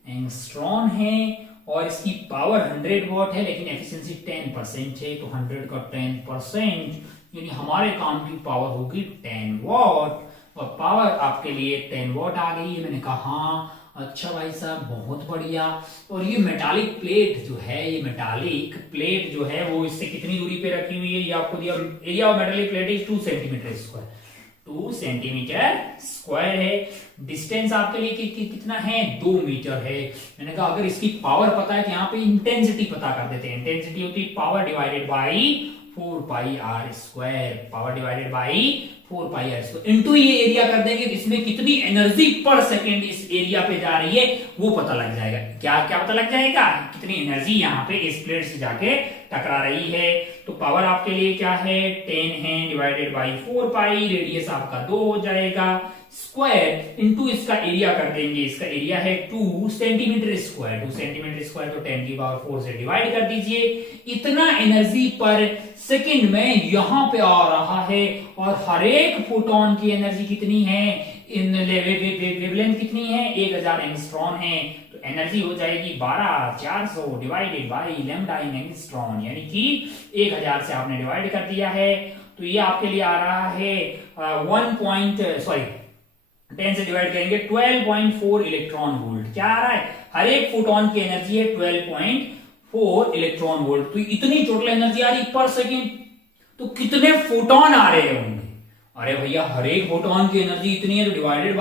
एंगस्ट्रॉन है, और इसकी पावर 100 वॉट है, लेकिन एफिशिएंसी 10% है, तो 100 का 10% यानी हमारे काम की पावर होगी 10 वॉट, और पावर आपके लिए 10 वॉट आ गई है। मैंने कहा हाँ, अच्छा भाई साहब, बहुत बढ़िया। और ये मेटालिक प्लेट जो है, ये मेटालिक प्लेट जो है वो इससे कितनी दूरी पे रखी हुई है? ये आपको दिया, area of metallic plate is 2 centimetre square, 2 centimetre square है। डिस्टेंस आपके लिए कितना है? 2 मीटर है। मैंने कहा अगर इसकी पावर पता है तो यहाँ पे इंटेंसिटी पता कर देते हैं। इंटेंसिटी होती है power divided by 4 pi r square, power divided by 4 pi r square into ये एरिया कर देंगे, इसमें कितनी एनर्जी पर सेकेंड इस एरिया पे जा रही है वो पता लग जाएगा। क्या क्या पता लग जाएगा? कितनी एनर्जी यहाँ पे इस प्लेट से जाके टकरा रही है। तो पावर आपके लिए क्या है? 10 है, डिवाइडेड बाई 4 पाई, रेडियस आपका 2 हो जाएगा, स्क्वायर इनटू इसका एरिया कर देंगे। इसका एरिया है 2 सेंटीमीटर स्क्वायर, 2 सेंटीमीटर स्क्वायर तो 10 की पावर 4 से डिवाइड कर दीजिए। इतना एनर्जी पर सेकंड में यहां पे आ रहा है, और हर एक फोटोन की एनर्जी कितनी है? इन वेवलेंथ कितनी है? 1000 एंगस्ट्रॉन है, तो एनर्जी हो जाएगी 12400 divided by lambda in angstrom, यानी कि 1000 से आपने डिवाइड कर दिया है, तो ये आपके लिए आ रहा है 10 से डिवाइड करेंगे 12.4 इलेक्ट्रॉन वोल्ट। क्या आ रहा है? हर एक फोटोन की एनर्जी है 12.4 इलेक्ट्रॉन वोल्ट, तो इतनी टोटल एनर्जी आ रही पर सेकेंड। तो कितने फोटोन आ रहे होंगे? अरे भैया, हर एक फोटोन की एनर्जी इतनी है, तो डिवाइडेड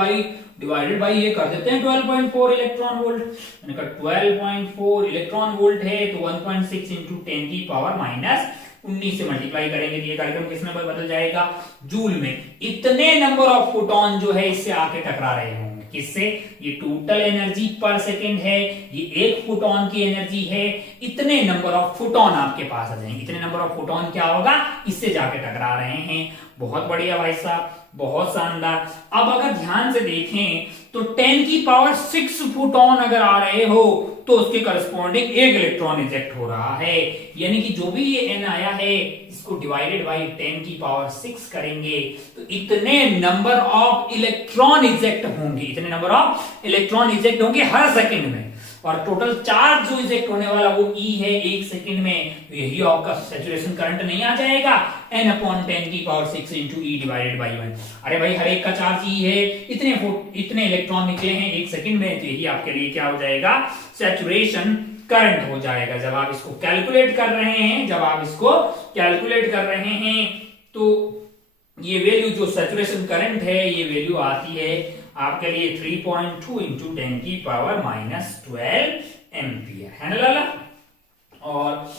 बाई ये कर देते हैं 12.4 इलेक्ट्रॉन वोल्ट। मैंने कहा 12.4 इलेक्ट्रॉन वोल्ट है, तो 1.6 इंटू 10 की पावर माइनस 19 से मल्टीप्लाई करेंगे, तो ये कार्यक्रम किसमें बदल जाएगा? जूल में। इतने नंबर ऑफ फोटोन जो है इससे आके टकरा रहे होंगे। किससे? ये टोटल एनर्जी पर सेकेंड है, ये एक फोटोन की एनर्जी है, इतने नंबर ऑफ फोटोन आपके पास आ जाएंगे। इतने नंबर ऑफ फोटोन क्या होगा? इससे जाके टकरा रहे हैं। बहुत बढ़िया भाई साहब, बहुत शानदार। अब अगर ध्यान से देखें तो 10 की पावर 6 फोटोन अगर आ रहे हो तो उसके करस्पॉन्डिंग एक इलेक्ट्रॉन इजेक्ट हो रहा है, यानी कि जो भी ये एन आया है इसको डिवाइडेड बाई 10 की पावर 6 करेंगे तो इतने नंबर ऑफ इलेक्ट्रॉन इजेक्ट होंगे, इतने नंबर ऑफ इलेक्ट्रॉन इजेक्ट होंगे हर सेकंड में। और टोटल चार्ज जो इजेक्ट होने वाला वो ई है 1 सेकंड में, तो यही आपका सैचुरेशन करंट नहीं आ जाएगा? n अपॉन 10 की power 6 into E divided by 1। अरे भाई, हर एक का चार्ज ई है, इतने इलेक्ट्रॉन निकले हैं 1 सेकंड में, तो यही आपके लिए क्या हो जाएगा? सैचुरेशन करंट हो जाएगा। जब आप इसको कैलकुलेट कर रहे हैं तो ये वैल्यू जो सैचुरेशन करंट है, ये वैल्यू आती है आपके लिए 3.2 इंटू 10 की पावर माइनस 12 एम्पियर, है ना लाला? और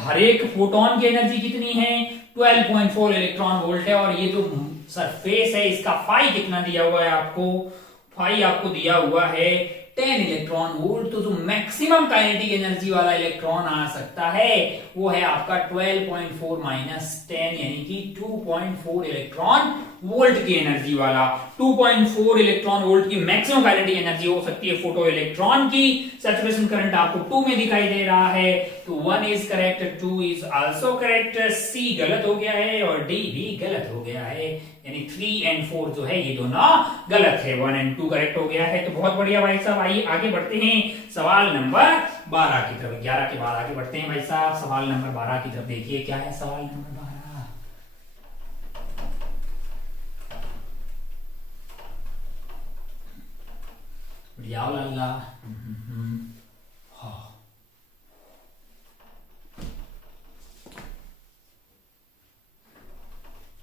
हर एक फोटोन की एनर्जी कितनी है? 12.4 इलेक्ट्रॉन वोल्ट है। और ये जो सरफेस है इसका फाई कितना दिया हुआ है आपको? फाई आपको दिया हुआ है 10 इलेक्ट्रॉन वोल्ट। तो जो मैक्सिमम काइनेटिक एनर्जी वाला इलेक्ट्रॉन आ सकता है वो है आपका 12.4 माइनस 10, यानी कि 2.4 इलेक्ट्रॉन वोल्ट की एनर्जी वाला। 2.4 इलेक्ट्रॉन वोल्ट की मैक्सिमम काइनेटिक एनर्जी हो सकती है फोटो इलेक्ट्रॉन की। सैचुरेशन करंट आपको 2 में दिखाई दे रहा है, तो 1 is correct, 2 is also correct, C गलत हो गया है और डी भी गलत हो गया है, यानी 3 एंड 4 जो है ये दोनों गलत है, 1 एंड 2 करेक्ट हो गया है। तो बहुत बढ़िया भाई साहब, आइए आगे बढ़ते हैं सवाल नंबर 12 की तरफ। 11 के बाद आगे बढ़ते हैं भाई साहब सवाल नंबर 12 की तरफ। देखिए क्या है सवाल नंबर 12।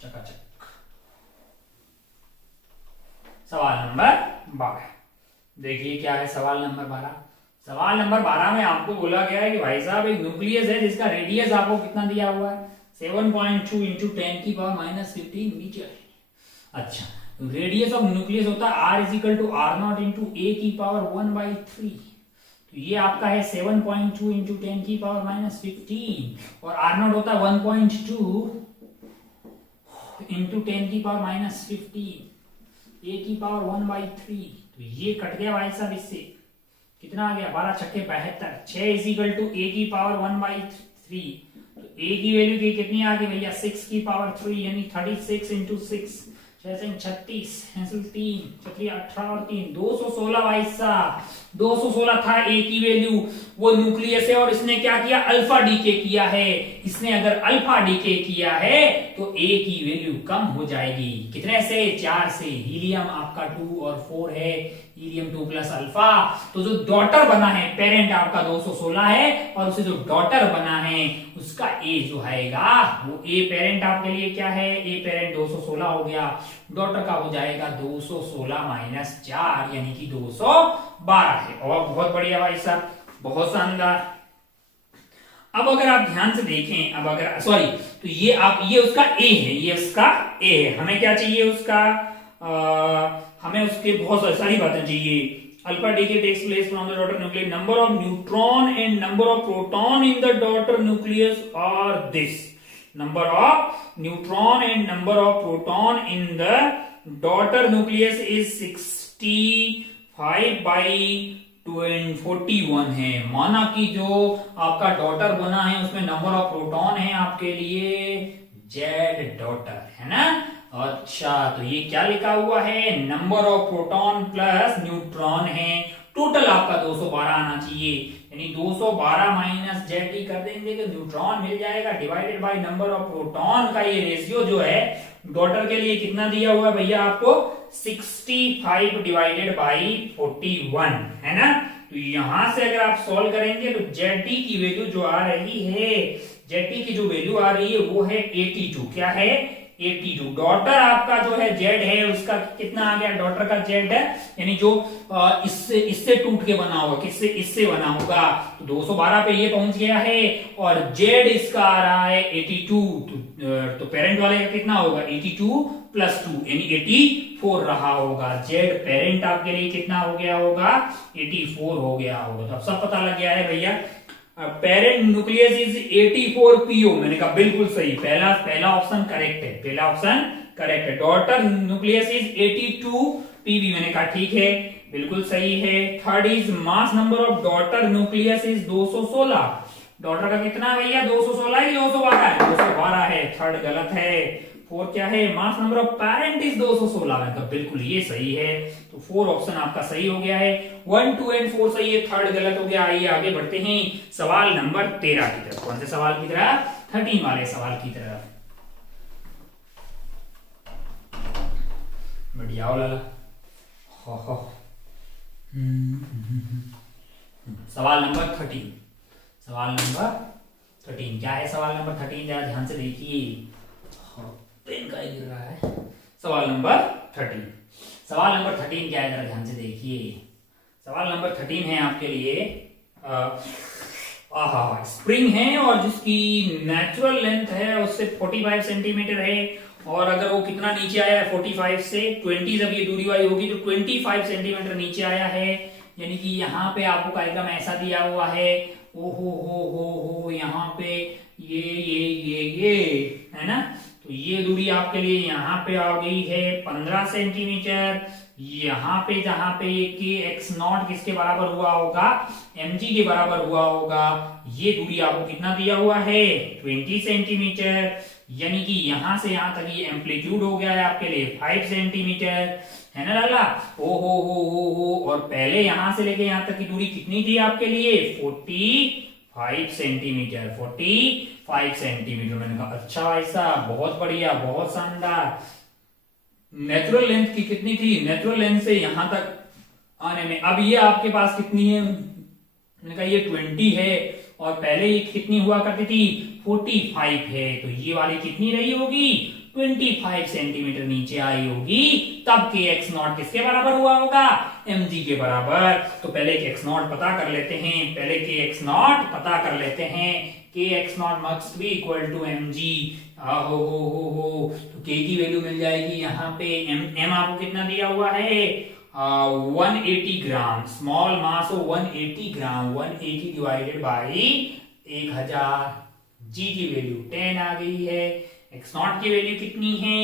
चकाचक। सवाल नंबर 12 देखिए क्या है सवाल नंबर 12। सवाल नंबर 12 में आपको बोला गया है कि भाई साहब एक न्यूक्लियस है जिसका रेडियस आपको कितना दिया हुआ है 7.2 इंटू 10⁻⁻15 मीटर। अच्छा, रेडियस ऑफ न्यूक्लियस होता है r is equal to R naught into A की पावर 1/3। तो ये आपका है 7.2 इंटू 10⁻⁻15 और आर नॉट होता है 1.2 इंटू 10⁻⁻15 ए की पावर 1/3। तो ये कट गया भाई साहब, इससे कितना आ गया 12 छक्के 72। 6 इज इक्वल टू ए की पावर 1/3। तो ए की वैल्यू की कितनी आ गई भैया 6 की पावर 3 यानी 36 इंटू 6 36 3 18 और 3 216 भाई साहब 216 था ए की वैल्यू। वो न्यूक्लियस है और इसने क्या किया अल्फा डीके किया है। इसने अगर अल्फा डीके किया है तो ए की वैल्यू कम हो जाएगी। कितने से 4 से। हीलियम आपका 2 और 4 है, हीलियम 2 प्लस अल्फा। तो जो डॉटर बना है पेरेंट आपका 216 है और उसे जो डॉटर बना है उसका ए जो आएगा वो ए पेरेंट आपके लिए क्या है ए पेरेंट 216 हो गया, डॉटर का हो जाएगा 216 माइनस 4 यानी कि 212 है। और बहुत बढ़िया भाई साहब, बहुत शानदार। अब अगर आप ध्यान से देखें, अब अगर सॉरी तो ये उसका ए है, ये उसका ए है। हमें क्या चाहिए उसका हमें उसके बहुत सारी बातें चाहिए। Alpha decay takes place from the daughter nucleus, number of neutron and number of proton in the daughter nucleus are this. Number of neutron and number of proton in the daughter nucleus is 65/41 है। माना कि जो आपका daughter बना है उसमें number of proton है आपके लिए जेड डॉटर है ना। अच्छा, तो ये क्या लिखा हुआ है number of proton plus neutron है। टोटल आपका 212 आना चाहिए, यानी 212 माइनस जेड कर देंगे तो न्यूट्रॉन मिल जाएगा divided by number of proton का ये रेशियो जो है डॉटर के लिए कितना दिया हुआ है भैया आपको 65 डिवाइडेड बाई 41 है ना। तो यहां से अगर आप सॉल्व करेंगे तो जेड की वैल्यू जो आ रही है जेड की जो वैल्यू आ रही है वो है 82। क्या है 82। डॉटर आपका जो है जेड है उसका कितना आ गया डॉटर का जेड है यानी जो इससे टूट के बना होगा, किससे इससे बना होगा। तो 212 पे ये पहुंच गया है और जेड इसका आ रहा है 82। तो पेरेंट वाले का कितना होगा 82 प्लस 2 यानी 84 रहा होगा। जेड पेरेंट आपके लिए कितना हो गया होगा 84 हो गया होगा। तो अब सब पता लग गया है भैया। Parent nucleus is 84 PO. मैंने कहा बिल्कुल सही, पहला ऑप्शन करेक्ट है, पहला ऑप्शन करेक्ट है। Daughter nucleus is 82 PV. मैंने कहा ठीक है, बिल्कुल सही है। Third is mass number of daughter nucleus is 216। Daughter का कितना भैया 216 है 212 है 212 है। थर्ड गलत है। फोर क्या है mass number of parent is 216 है, तो बिल्कुल ये सही है। तो 4 ऑप्शन आपका सही हो गया है। 1 2 एंड 4 सही है, थर्ड गलत हो गया। आइए आगे बढ़ते हैं सवाल नंबर 13 की तरफ। कौन से सवाल की तरफ 13 वाले सवाल की तरफ। बढ़िया हो लाला। सवाल नंबर 13। सवाल नंबर 13 क्या है सवाल नंबर 13 जरा ध्यान से देखिए। पेन का गिर रहा है। सवाल नंबर 13। सवाल नंबर 13 क्या है जरा ध्यान से देखिए। सवाल नंबर 13 है आपके लिए स्प्रिंग है और जिसकी नेचुरल लेंथ है उससे 45 सेंटीमीटर है और अगर वो कितना नीचे आया है 45 से 20 जब ये दूरी वाली होगी तो 25 सेंटीमीटर नीचे आया है। यानी कि यहाँ पे आपको कार्यक्रम ऐसा दिया हुआ है ओ हो यहाँ पे ये है ना। तो ये दूरी आपके लिए यहाँ पे आ गई है 15 सेंटीमीटर। यहाँ पे जहां पे ये के एक्स नॉट किसके बराबर हुआ होगा mg के बराबर हुआ होगा। ये दूरी आपको कितना दिया हुआ है 20 सेंटीमीटर। यानी कि यहां से यहां तक ये एम्पलीट्यूड हो गया है आपके लिए 5 सेंटीमीटर है ना लाला। ओ हो और पहले यहां से लेके यहां तक की दूरी कितनी थी आपके लिए 45 सेंटीमीटर 45 सेंटीमीटर। मैंने कहा अच्छा ऐसा बहुत बढ़िया बहुत शानदार। नेचुरल लेंथ की कितनी थी नेचुरल लेंथ से यहां तक आने में अब ये आपके पास कितनी है मैंने कहा ये 20 है और पहले ये कितनी हुआ करती थी 45 है। तो ये वाली कितनी रही होगी 25 सेंटीमीटर नीचे आई होगी। तब के एक्स नॉट किसके बराबर हुआ होगा mg के बराबर। तो पहले के x नॉट पता कर लेते हैं, पहले के x नॉट पता कर लेते हैं। k x not must be equal to mg। हो तो k की वैल्यू मिल जाएगी यहाँ पे। m आपको कितना दिया हुआ है 180 ग्राम, स्मॉल मास हो 180 ग्राम, 180 डिवाइडेड बाई 1000। g की वैल्यू 10 आ गई है। x नॉट की वैल्यू कितनी है,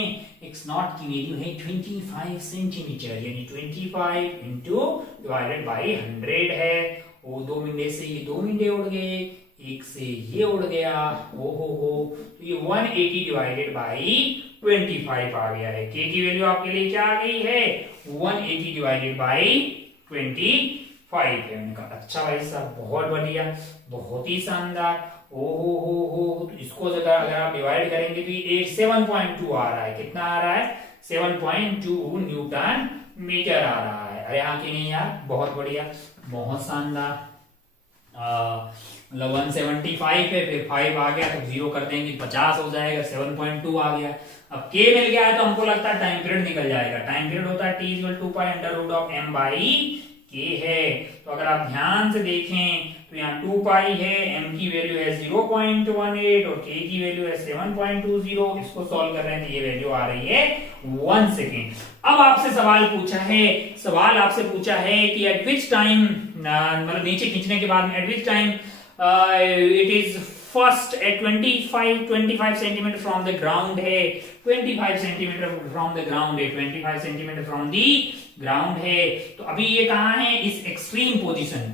x नॉट की वैल्यू है 25 सेंटीमीटर, यानी 25 इंटू डिवाइडेड बाई 100 है। वो 2 मिनटे से ये 2 मिनटे उड़ गए, एक से ये उड़ गया। हो तो ये 180 डिवाइडेड बाई 25 आ गया है। k की वैल्यू आपके लिए क्या आ गई है 180 डिवाइडेड बाई 25 है। मैंने कहा अच्छा भाई साहब बहुत बढ़िया, बहुत ही शानदार। हो तो इसको अगर आप डिवाइड करेंगे तो ये 7.2 आ रहा है। कितना आ रहा है 7.2 न्यूटन मीटर आ रहा है। अरे हाँ कि नहीं यार, बहुत बढ़िया, बहुत शानदार। मतलब 175 पे फिर 5 आ गया तो 0 कर देंगे 50 हो जाएगा, 7.2 आ गया। अब k मिल गया है तो हमको लगता है टाइम पीरियड निकल जाएगा। टाइम पीरियड होता है t = 2 pi under root of m by k है। तो अगर आप ध्यान से देखें तो यहाँ 2 पाई है, m की वैल्यू है 0.18 और k की वैल्यू है 7.20। इसको सॉल्व कर रहे हैं तो ये वैल्यू आ रही है 1 सेकेंड। अब आपसे सवाल पूछा है कि एट विच टाइम, मतलब नीचे खींचने के बाद eight which time it is first at 25 centimetre from the ground है, 25 सेंटीमीटर फ्रॉम द ग्राउंड है, 25 सेंटीमीटर फ्रॉम द ग्राउंड है। तो अभी ये कहाँ है इस एक्सट्रीम पोजीशन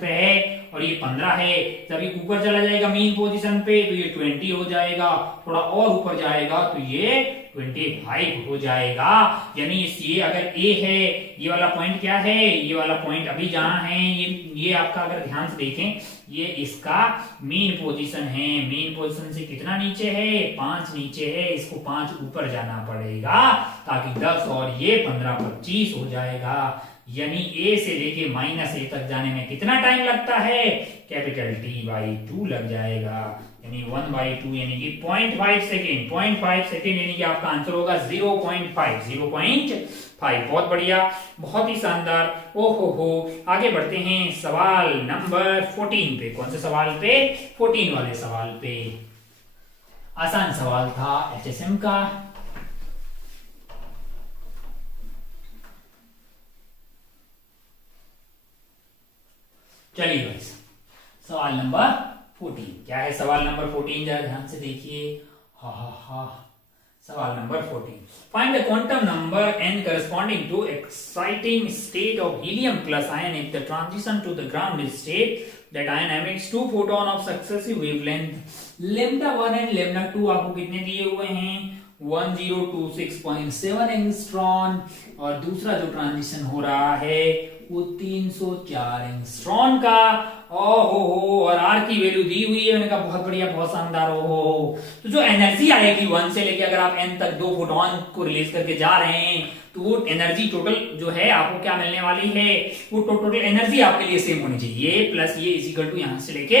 पे है और ये 15 है। जब ये ऊपर चला जाएगा मीन पोजीशन पे तो ये 20 हो जाएगा, थोड़ा और ऊपर जाएगा तो ये 25 हो जाएगा। यानी ये अगर A है, ये वाला पॉइंट क्या है, ये वाला पॉइंट अभी जहां है ये आपका अगर ध्यान से देखें ये इसका मेन पोजीशन है। मेन पोजीशन से कितना नीचे है 5 नीचे है, इसको 5 ऊपर जाना पड़ेगा ताकि 10 और ये 15 25 हो जाएगा। यानी A से लेके -A तक जाने में कितना टाइम लगता है कैपिटल T/2 लग जाएगा, यानी 1/2 यानी कि 0.5 सेकेंड। 0.5 सेकेंड यानी कि आपका आंसर होगा 0.5। बहुत बढ़िया, बहुत ही शानदार। हो आगे बढ़ते हैं सवाल नंबर 14 पे। कौन से सवाल पे 14 वाले सवाल पे। आसान सवाल था HSM का। चलिए भाई सवाल नंबर 14 क्या है। सवाल नंबर 14 जरा ध्यान से देखिए। सवाल number 14, find the quantum number n corresponding to exciting state of helium plus ion if the transition to the ground state that ion emits 2 photon of successive wavelength lambda 1 and lambda 2 आपको कितने दिए हुए हैं 1026.7 angstrom और दूसरा जो transition हो रहा है वो 304 एंगस्ट्रॉन का। और आर की वैल्यू दी हुई है। मैंने कहा बहुत बढ़िया, बहुत शानदार। तो जो एनर्जी आएगी 1 से लेके अगर आप n तक 2 फोटोन को रिलीज करके जा रहे हैं तो वो एनर्जी टोटल जो है आपको क्या मिलने वाली है, वो टोटल एनर्जी आपके लिए सेम होनी चाहिए। ये प्लस ये इज इक्वल टू यहां से लेके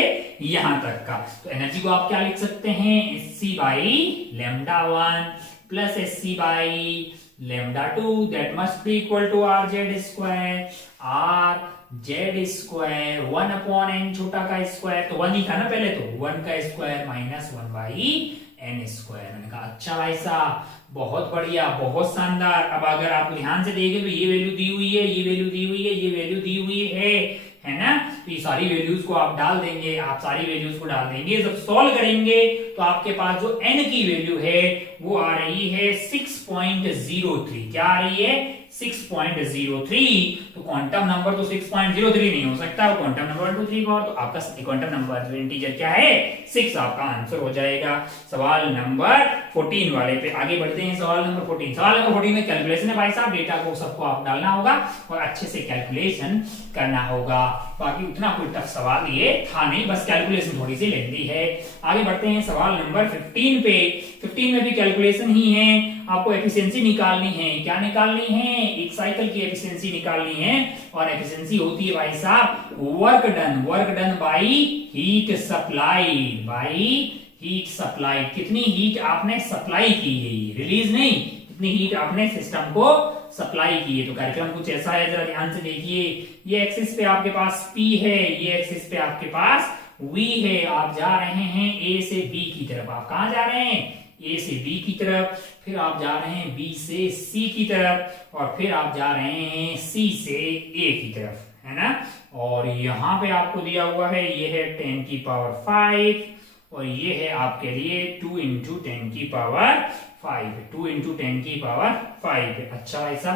यहां तक का। तो एनर्जी को आप क्या लिख सकते हैं Sc/λ1 plus Sc/λ2 that must be equal to RZ²। RZ² 1/n छोटा का स्क्वायर, तो 1 ही था ना पहले, तो 1 का स्क्वायर माइनस 1/n²। मैंने कहा अच्छा भाई साहब बहुत बढ़िया, बहुत शानदार। अब अगर आप ध्यान से देखें तो ये वैल्यू दी हुई है, ये वैल्यू दी हुई है, ये वैल्यू दी हुई है ना। तो ये सारी वैल्यूज को आप डाल देंगे, जब सॉल्व करेंगे तो आपके पास जो n की वैल्यू है वो आ रही है 6.03। क्या आ रही है 6.03। तो क्वांटम नंबर तो 6.03 नहीं हो सकता, क्वांटम नंबर 1 2 3 4। तो आपका क्वांटम नंबर जो इंटीजर क्या है 6 आपका आंसर हो जाएगा। सवाल नंबर 14 वाले पे आगे बढ़ते हैं। सवाल नंबर 14 में कैलकुलेशन है भाई साहब। डेटा को सबको आप डालना होगा और अच्छे से कैलकुलेशन करना होगा। बाकी उतना कोई टफ सवाल ये था नहीं, बस कैलकुलेशन थोड़ी सी लेंदी है। आगे बढ़ते हैं सवाल नंबर 15 पे। 15 में भी कैलकुलेशन ही है, आपको एफिशिएंसी निकालनी है। क्या निकालनी है, एक साइकिल की एफिशिएंसी निकालनी है। और एफिशिएंसी होती है भाई साहब work done by heat supplied. कितनी हीट आपने सप्लाई की है, रिलीज नहीं, कितनी हीट आपने सिस्टम को सप्लाई की है। तो कार्यक्रम कुछ ऐसा है, जरा ध्यान से देखिए। ये एक्सिस पे आपके पास P है, ये एक्सिस पे आपके पास V है। आप जा रहे हैं A से B की तरफ। आप कहाँ जा रहे हैं? A से B की तरफ। फिर आप जा रहे हैं B से C की तरफ, और फिर आप जा रहे हैं C से A की तरफ, है ना। और यहाँ पे आपको दिया हुआ है, ये है 10 की पावर 5, और ये है आपके लिए 2 इंटू 10 की पावर 5, 2 इंटू 10 की पावर 5। अच्छा ऐसा,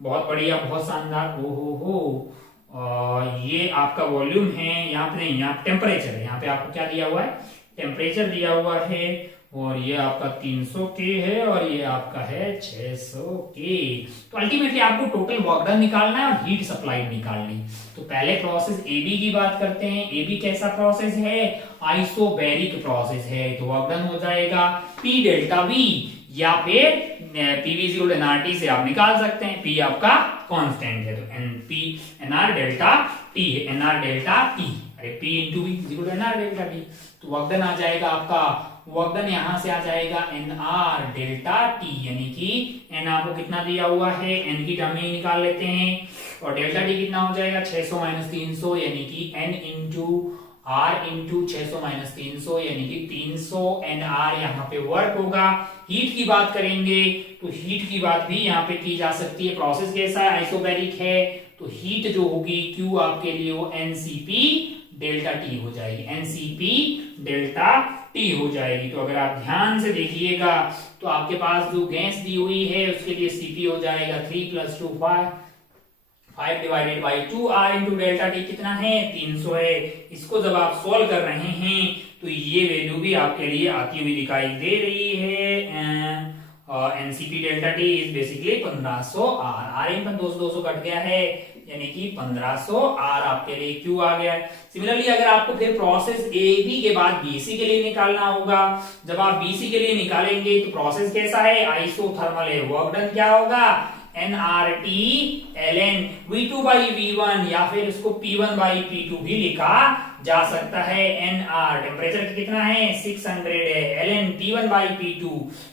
बहुत बढ़िया, बहुत शानदार। हो और ये आपका वॉल्यूम है, यहाँ पे नहीं, यहाँ टेम्परेचर है। यहाँ पे आपको क्या दिया हुआ है? टेम्परेचर दिया हुआ है। और ये आपका 300 के है, और ये आपका है 600 के। तो अल्टीमेटली आपको टोटल वर्क डन निकालना है और हीट सप्लाई निकालनी। तो पहले प्रोसेस एबी की बात करते हैं। एबी कैसा प्रोसेस है? आइसोबैरिक प्रोसेस है। तो वर्क डन हो जाएगा P डेल्टा V, या फिर PV0 nRT से आप निकाल सकते हैं। P आपका कांस्टेंट है, तो NP nR delta T, nR delta T, अरे P into V equal to nR delta T। तो वर्क डन आ जाएगा आपका, वर्क डन यहां से आ जाएगा nR डेल्टा T, यानी कि n आपको कितना दिया हुआ है, n की टर्म में निकाल लेते हैं, और डेल्टा T कितना हो जाएगा 600 माइनस 300, यानी कि n into R into 600 minus 300, यानी कि 300 nR यहाँ पे वर्क होगा। हीट की बात करेंगे तो हीट की बात भी यहाँ पे की जा सकती है। प्रोसेस कैसा है? आइसोबैरिक है। तो हीट जो होगी Q आपके लिए वो NCP डेल्टा T हो जाएगी, NCP डेल्टा T हो जाएगी। तो अगर आप ध्यान से देखिएगा तो आपके पास जो गैस दी हुई है उसके लिए CP हो जाएगा 3 + 2 5 divided by 2R into delta T कितना है? 300 है। इसको जब आप सॉल्व कर रहे हैं तो ये वैल्यू भी आपके लिए आती हुई दिखाई दे रही है। NCP delta T is basically 1500 R in 200 cut गया है, यानी कि 1500 R आपके लिए Q आ गया है। सिमिलरली अगर आपको फिर प्रोसेस AB के बाद BC के लिए निकालना होगा, जब आप BC के लिए निकालेंगे तो प्रोसेस कैसा है? आइसोथर्मल है। वर्क डन क्या होगा? nRT ln V2 by V1, या फिर इसको P1 by P2 भी लिखा जा सकता है। nR टेम्परेचर कितना है? 600 है। ln P1 by P2,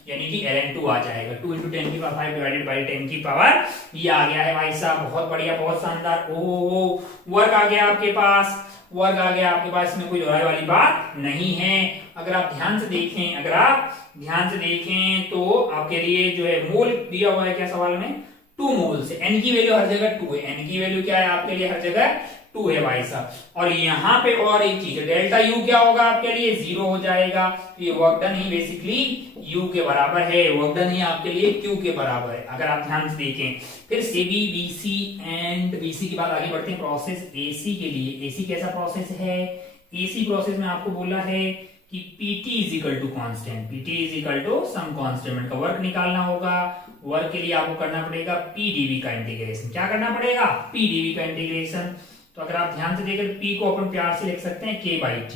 यानी कि ln 2 आ जाएगा, 2 इंटू 10 की पावर 5 डिवाइडेड बाई 10 की पावर, ये आ गया है भाई साहब। बहुत बढ़िया, बहुत शानदार। ओ वर्क आ गया आपके पास, वर्क आ गया आपके पास, इसमें कोई दोहराई वाली बात नहीं है। अगर आप ध्यान से देखें, अगर आप ध्यान से देखें तो आपके लिए जो है मोल दिया हुआ है क्या सवाल में? 2 मोल से। n की वैल्यू हर जगह 2 है, n की वैल्यू क्या है आपके लिए? हर जगह 2 है भाई साहब। और यहाँ पे और एक चीज है, डेल्टा U क्या होगा आपके लिए? 0 हो जाएगा। तो ये वर्क डन ही बेसिकली U के बराबर है, वर्क डन ही आपके लिए Q के बराबर है, अगर आप ध्यान से देखें। फिर AB BC एंड BC की बात आगे बढ़ते हैं। प्रोसेस AC के लिए, AC कैसा प्रोसेस है? AC प्रोसेस में आपको बोला है कि PT is equal to constant, PT is equal to some constant का वर्क निकालना होगा। वर्क के लिए आपको करना पड़ेगा PdV का इंटीग्रेशन। क्या करना पड़ेगा? PdV का इंटीग्रेशन। तो अगर आप ध्यान से देखें, P को अपन प्यार से लिख सकते हैं K/T।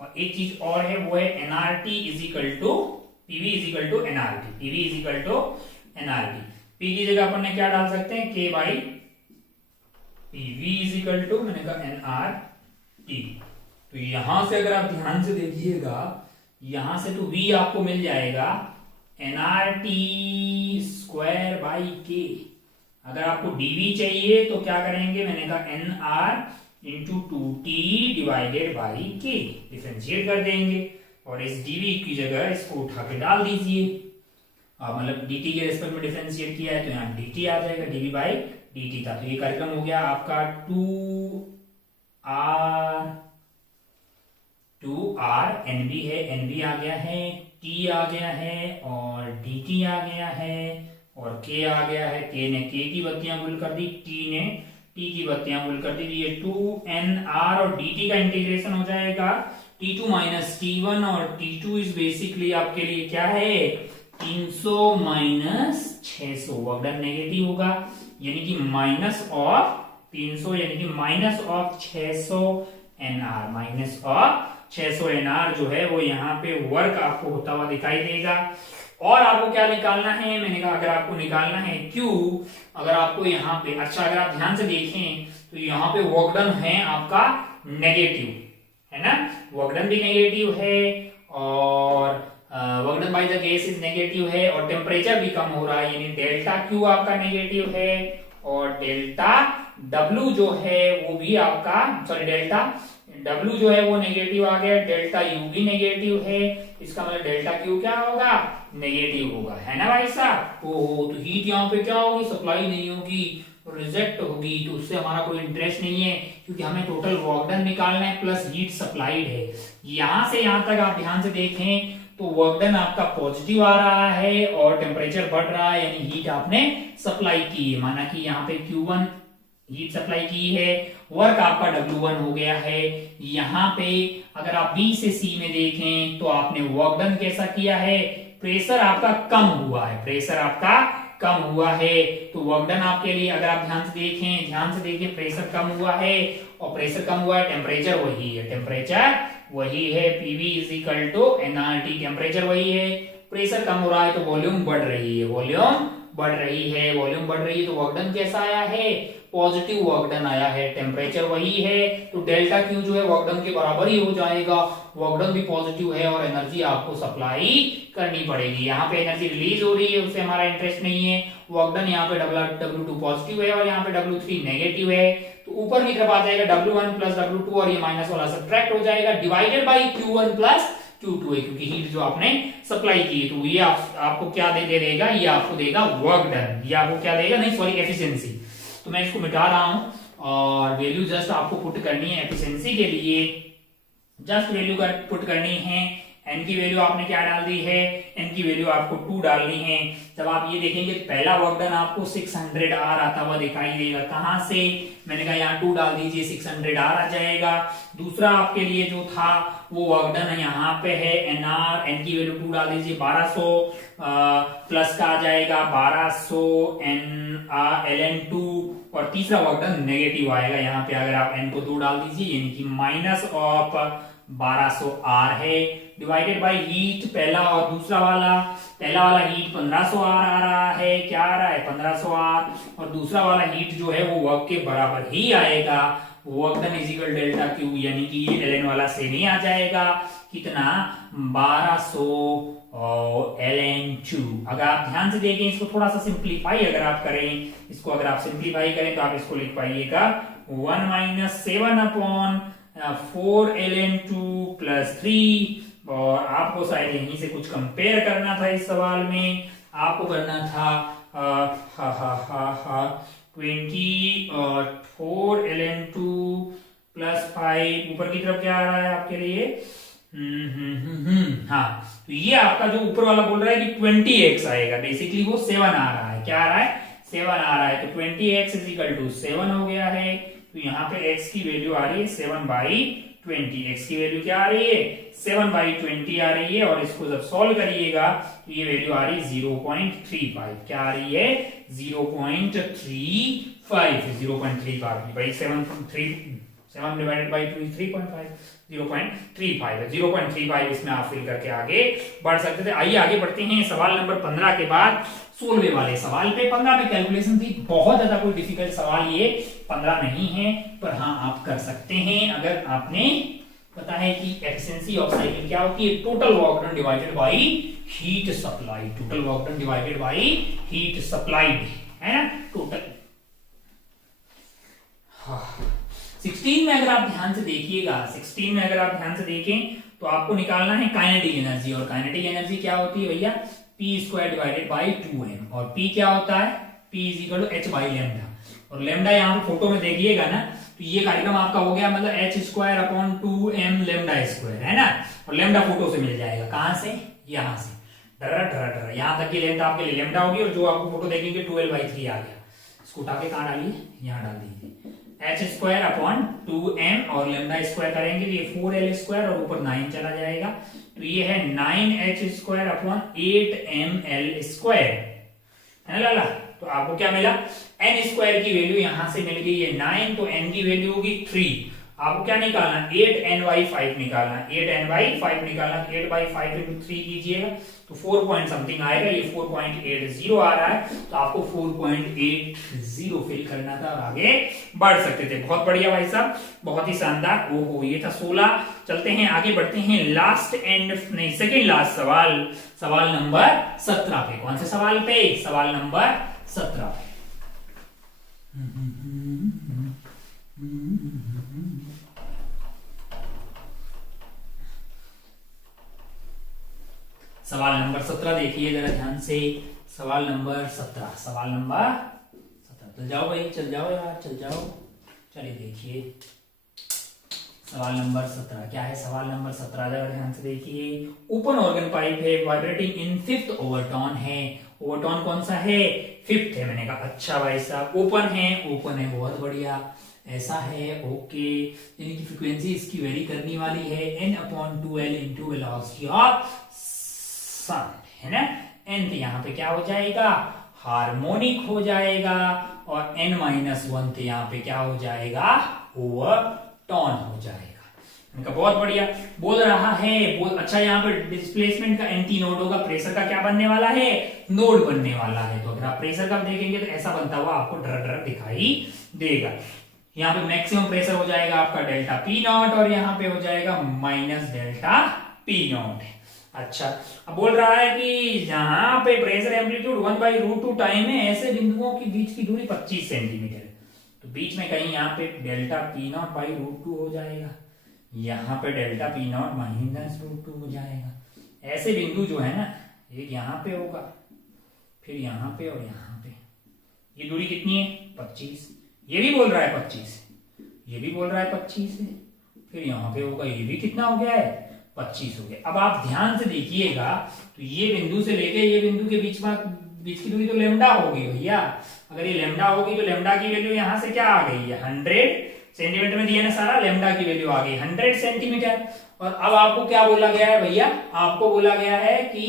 और एक चीज और है, वो है nRT is equal to PV is equal to nRT, PV is equal to nRT। P की जगह अपन ने क्या डाल सकते हैं? K/PV इज इक्वल टू, मैंने कहा nRT। तो यहां से अगर आप ध्यान से देखिएगा, यहां से तो V आपको मिल जाएगा nRT स्क्वायर बाई K। अगर आपको dV चाहिए तो क्या करेंगे? मैंने कहा nR into 2T divided by K, differentiate कर देंगे और इस dV की जगह इसको उठा के डाल दीजिए। मतलब dt के रेस्पेक्ट में डिफरेंशिएट किया है तो यहाँ dt आ जाएगा, dV बाई dt था। तो ये कार्यक्रम हो गया आपका 2R NB है, NB आ गया है, T आ गया है, और dt आ गया है, और K आ गया है। K ने K की बत्तियां गुल कर दी, T ने T की बत्तियां गुल कर दी। ये 2NR और dt का इंटीग्रेशन हो जाएगा T2 माइनस T1, और T2 इज बेसिकली आपके लिए क्या है? 300 माइनस 600। वर्क डन नेगेटिव होगा, यानी कि माइनस ऑफ 300, यानी कि minus of 600 NR, minus of 600 NR जो है वो यहाँ पे वर्क आपको होता हुआ दिखाई देगा। और आपको क्या निकालना है? मैंने कहा अगर आपको निकालना है Q, अगर आपको यहाँ पे, अच्छा अगर आप ध्यान से देखें तो यहाँ पे वर्क डन है आपका नेगेटिव, है ना? वर्क डन भी नेगेटिव है, और work done by the gas is negative है और टेम्परेचर भी कम हो रहा है, यानी डेल्टा क्यू आपका नेगेटिव है और डेल्टा डब्ल्यू जो है वो भी आपका, सॉरी डेल्टा डब्ल्यू जो है वो नेगेटिव आ गया, डेल्टा यू भी नेगेटिव है, इसका मतलब डेल्टा क्यू क्या होगा, नेगेटिव होगा, है ना भाई साहब। ओहो, तो हीट यहाँ पे क्या होगी, सप्लाई नहीं होगी, रिजेक्ट होगी, तो उससे हमारा कोई इंटरेस्ट नहीं है, क्योंकि हमें टोटल वर्क डन निकालना है प्लस हीट सप्लाइड है। यहां से यहां तक आप ध्यान से देखें तो वर्क डन आपका पॉजिटिव आ रहा है और टेम्परेचर बढ़ रहा है, यानी हीट आपने सप्लाई की है, माना कि यहाँ पे Q1 हीट सप्लाई की है, वर्क आपका W1 हो गया है। यहाँ पे अगर आप B से C में देखें तो आपने वर्क डन कैसा किया है, प्रेशर आपका कम हुआ है, प्रेशर आपका कम हुआ है, तो वर्क डन आपके लिए अगर आप ध्यान से देखें प्रेशर कम हुआ है और प्रेशर कम हुआ है, टेम्परेचर वही है, टेम्परेचर वही है, PV is equal to nRT, temperature वही है, प्रेशर कम हो रहा है तो वॉल्यूम बढ़ रही है, वॉल्यूम बढ़ रही है, वॉल्यूम बढ़ रही है, तो वर्क डन कैसा आया है, पॉजिटिव वर्क डन आया है, टेम्परेचर वही है, तो डेल्टा क्यू जो है वर्क डन के बराबर ही हो जाएगा, वर्क डन भी पॉजिटिव है और एनर्जी आपको सप्लाई करनी पड़ेगी। यहाँ पे एनर्जी रिलीज हो रही है, उससे हमारा इंटरेस्ट नहीं है, वर्क डन यहाँ पे W2 पॉजिटिव है और यहाँ पे W3 नेगेटिव है, तो ऊपर की तरफ आ जाएगा W1 प्लस W2 और ये माइनस वाला सब्ट्रैक्ट हो जाएगा, divided by Q1 plus Q2 है, क्योंकि हीट जो आपने सप्लाई की है, तो ये आपको क्या दे देगा, ये आपको देगा वर्क डन, ये आपको क्या देगा, नहीं सॉरी एफिशिएंसी। तो मैं इसको मिटा रहा हूं और वैल्यू जस्ट आपको पुट करनी है एफिशिएंसी के लिए, जस्ट वैल्यू पुट करनी है। एन की वैल्यू आपने क्या डाल दी है, एन की वैल्यू आपको 2 डालनी है। जब आप ये देखेंगे पहला वर्क डन आपको 600 आर आता हुआ दिखाई देगा, कहां से, मैंने कहा यहाँ 2 डाल दीजिए, 600 आर आ जाएगा। दूसरा आपके लिए जो था वो वर्क डन यहाँ पे है एन आर, एन की वैल्यू 2 डाल दीजिए, 1200 प्लस का आ जाएगा 1200 एन ln2 और तीसरा वर्क डन नेगेटिव आएगा, यहाँ पे अगर आप एन को 2 डाल दीजिए, यानी कि माइनस ऑफ 1200 आर है, डिवाइडेड बाय हीट पहला और दूसरा वाला, पहला वाला हीट 1500 आर आ रहा है, क्या आ रहा है 1500 आर, और दूसरा वाला हीट जो है वो वर्क के बराबर ही आएगा, work done is equal delta Q, यानी कि ये ln वाला सेम ही आ जाएगा, कितना 1200 ln2। अगर आप ध्यान से देखें इसको थोड़ा सा सिंप्लीफाई अगर आप करें, इसको अगर आप सिंप्लीफाई करें तो आप इसको लिख पाइएगा 1 माइनस 7 अपॉन 4 ln2 प्लस 3, और आपको शायद यहीं से कुछ कंपेयर करना था, इस सवाल में आपको करना था 24 ln2 प्लस 5, ऊपर की तरफ क्या आ रहा है आपके लिए, हाँ, तो ये आपका जो ऊपर वाला बोल रहा है कि 20x आएगा, बेसिकली वो 7 आ रहा है, क्या आ रहा है 7 आ रहा है, तो 20x इज इक्वल टू 7 हो गया है, तो यहाँ पे x की वैल्यू आ रही है 7/20, x की वैल्यू क्या आ रही है 7/20 आ रही है, और इसको जब सॉल्व करिएगा तो ये वैल्यू आ रही है 0.35, क्या आ रही है 0.35 भाई, 7 डिवाइडेड बाई 2 इज 3.5, 0.35 इसमें आप फिल करके आगे बढ़ सकते थे। आइए आगे बढ़ते हैं सवाल नंबर 15 के बाद 16वें वाले सवाल पे। 15 में कैलकुलेशन थी, बहुत ज्यादा कोई डिफिकल्ट सवाल ये 15 नहीं है, पर हाँ आप कर सकते हैं अगर आपने पता है कि एफिशिएंसी ऑफ साइकिल क्या होती है, total work done divided by heat supply, total work done divided by heat supplied, है ना टोटल। 16 में अगर आप ध्यान से देखिएगा, 16 में अगर आप ध्यान से देखें तो आपको निकालना है काइनेटिक एनर्जी, और काइनेटिक एनर्जी क्या होती है भैया, p² डिवाइडेड बाई 2m, और p क्या होता है, p is equal to h by lambda, और लेमडा यहाँ पे फोटो में देखिएगा ना, तो ये कार्यक्रम आपका हो गया, मतलब h² upon 2m lambda square, है ना, और लेमडा फोटो से मिल जाएगा, कहां से, यहाँ से, डर यहाँ तक की लेंथ आपके लिए लेमडा होगी, और जो आपको फोटो देखेंगे 12/3 आ गया, इसको उठा के कहां डालिए, यहाँ डाल दीजिए, h² अपॉन 2m और लेमडा स्क्वायर करेंगे तो ये 4l² और ऊपर 9 चला जाएगा, तो ये है 9h² अपॉन 8ml², है ना लाला। तो आपको क्या मिला, n² की वैल्यू यहां से मिल गई है 9, तो n की वैल्यू होगी 3। आपको क्या निकालना, 8n/5 निकालना, 8n/5 निकालना, 8/5 into 3 कीजिएगा तो 4 पॉइंट समथिंग आएगा, ये 4.80 आ रहा है, तो आपको 4.80 फिल करना था और आगे बढ़ सकते थे। बहुत बढ़िया भाई साहब, बहुत ही शानदार। ओहो, ये था 16। चलते हैं आगे, बढ़ते हैं लास्ट एंड नहीं सेकंड लास्ट सवाल, सवाल नंबर 17 पे। कौन से सवाल पे, सवाल नंबर 17 पे। सवाल नंबर 17 देखिए जरा ध्यान से, सवाल नंबर 17, सवाल नंबर 17। चल जाओ भाई, चल जाओ यार, चल जाओ। चलिए देखिए सवाल नंबर 17 क्या है। सवाल नंबर 17 जरा ध्यान से देखिए। ओपन ऑर्गन पाइप है, वाइब्रेटिंग इन 5th ओवरटोन है। ओवरटोन कौन सा है, 5th है। मैंने कहा अच्छा भाई साहब, ओपन है, ओपन है, बहुत बढ़िया, ऐसा है, ओके। यानी कि फ्रीक्वेंसी इसकी वेरी करने वाली है, n/2L into velocity of sound, है ना। n तो यहाँ पे क्या हो जाएगा, हार्मोनिक हो जाएगा, और n-1 तो यहाँ पे क्या हो जाएगा, ओवरटोन हो जाएगा। इनका बहुत बढ़िया बोल रहा है, बोल अच्छा। यहाँ पे डिस्प्लेसमेंट का एंटी नोड होगा, प्रेशर का क्या बनने वाला है, नोड बनने वाला है। तो अगर आप प्रेशर का देखेंगे तो ऐसा बनता हुआ आपको डर डर दिखाई देगा। यहाँ पे मैक्सिमम प्रेशर हो जाएगा आपका डेल्टा पी नॉट, और यहाँ पे हो जाएगा माइनस डेल्टा पी नॉट। अच्छा, अब बोल रहा है कि जहां पे प्रेशर एम्पलीट्यूड 1/√2 टाइम है, ऐसे बिंदुओं के बीच की दूरी 25 सेंटीमीटर। तो बीच में कहीं यहाँ पे डेल्टा पी नॉट बाई √2 हो जाएगा, यहाँ पे डेल्टा पी नॉट माइनस √2 हो जाएगा। ऐसे बिंदु जो है ना, एक यहाँ पे होगा, फिर यहाँ पे और यहाँ पे, ये दूरी कितनी है, 25। ये भी बोल रहा है 25, ये भी बोल रहा है 25 है, फिर यहाँ पे होगा, ये भी कितना हो गया है, 25 हो गया। अब आप ध्यान से देखिएगा, तो ये बिंदु से लेके ये बिंदु के बीच की दूरी तो लेमडा होगी भैया। अगर ये लेमडा होगी तो लेमडा की वैल्यू यहां से क्या आ गई है, 100 सेंटीमीटर में दिया ना सारा, लेमडा की वैल्यू आ गई 100 सेंटीमीटर। और अब आपको क्या बोला गया है भैया, आपको बोला गया है कि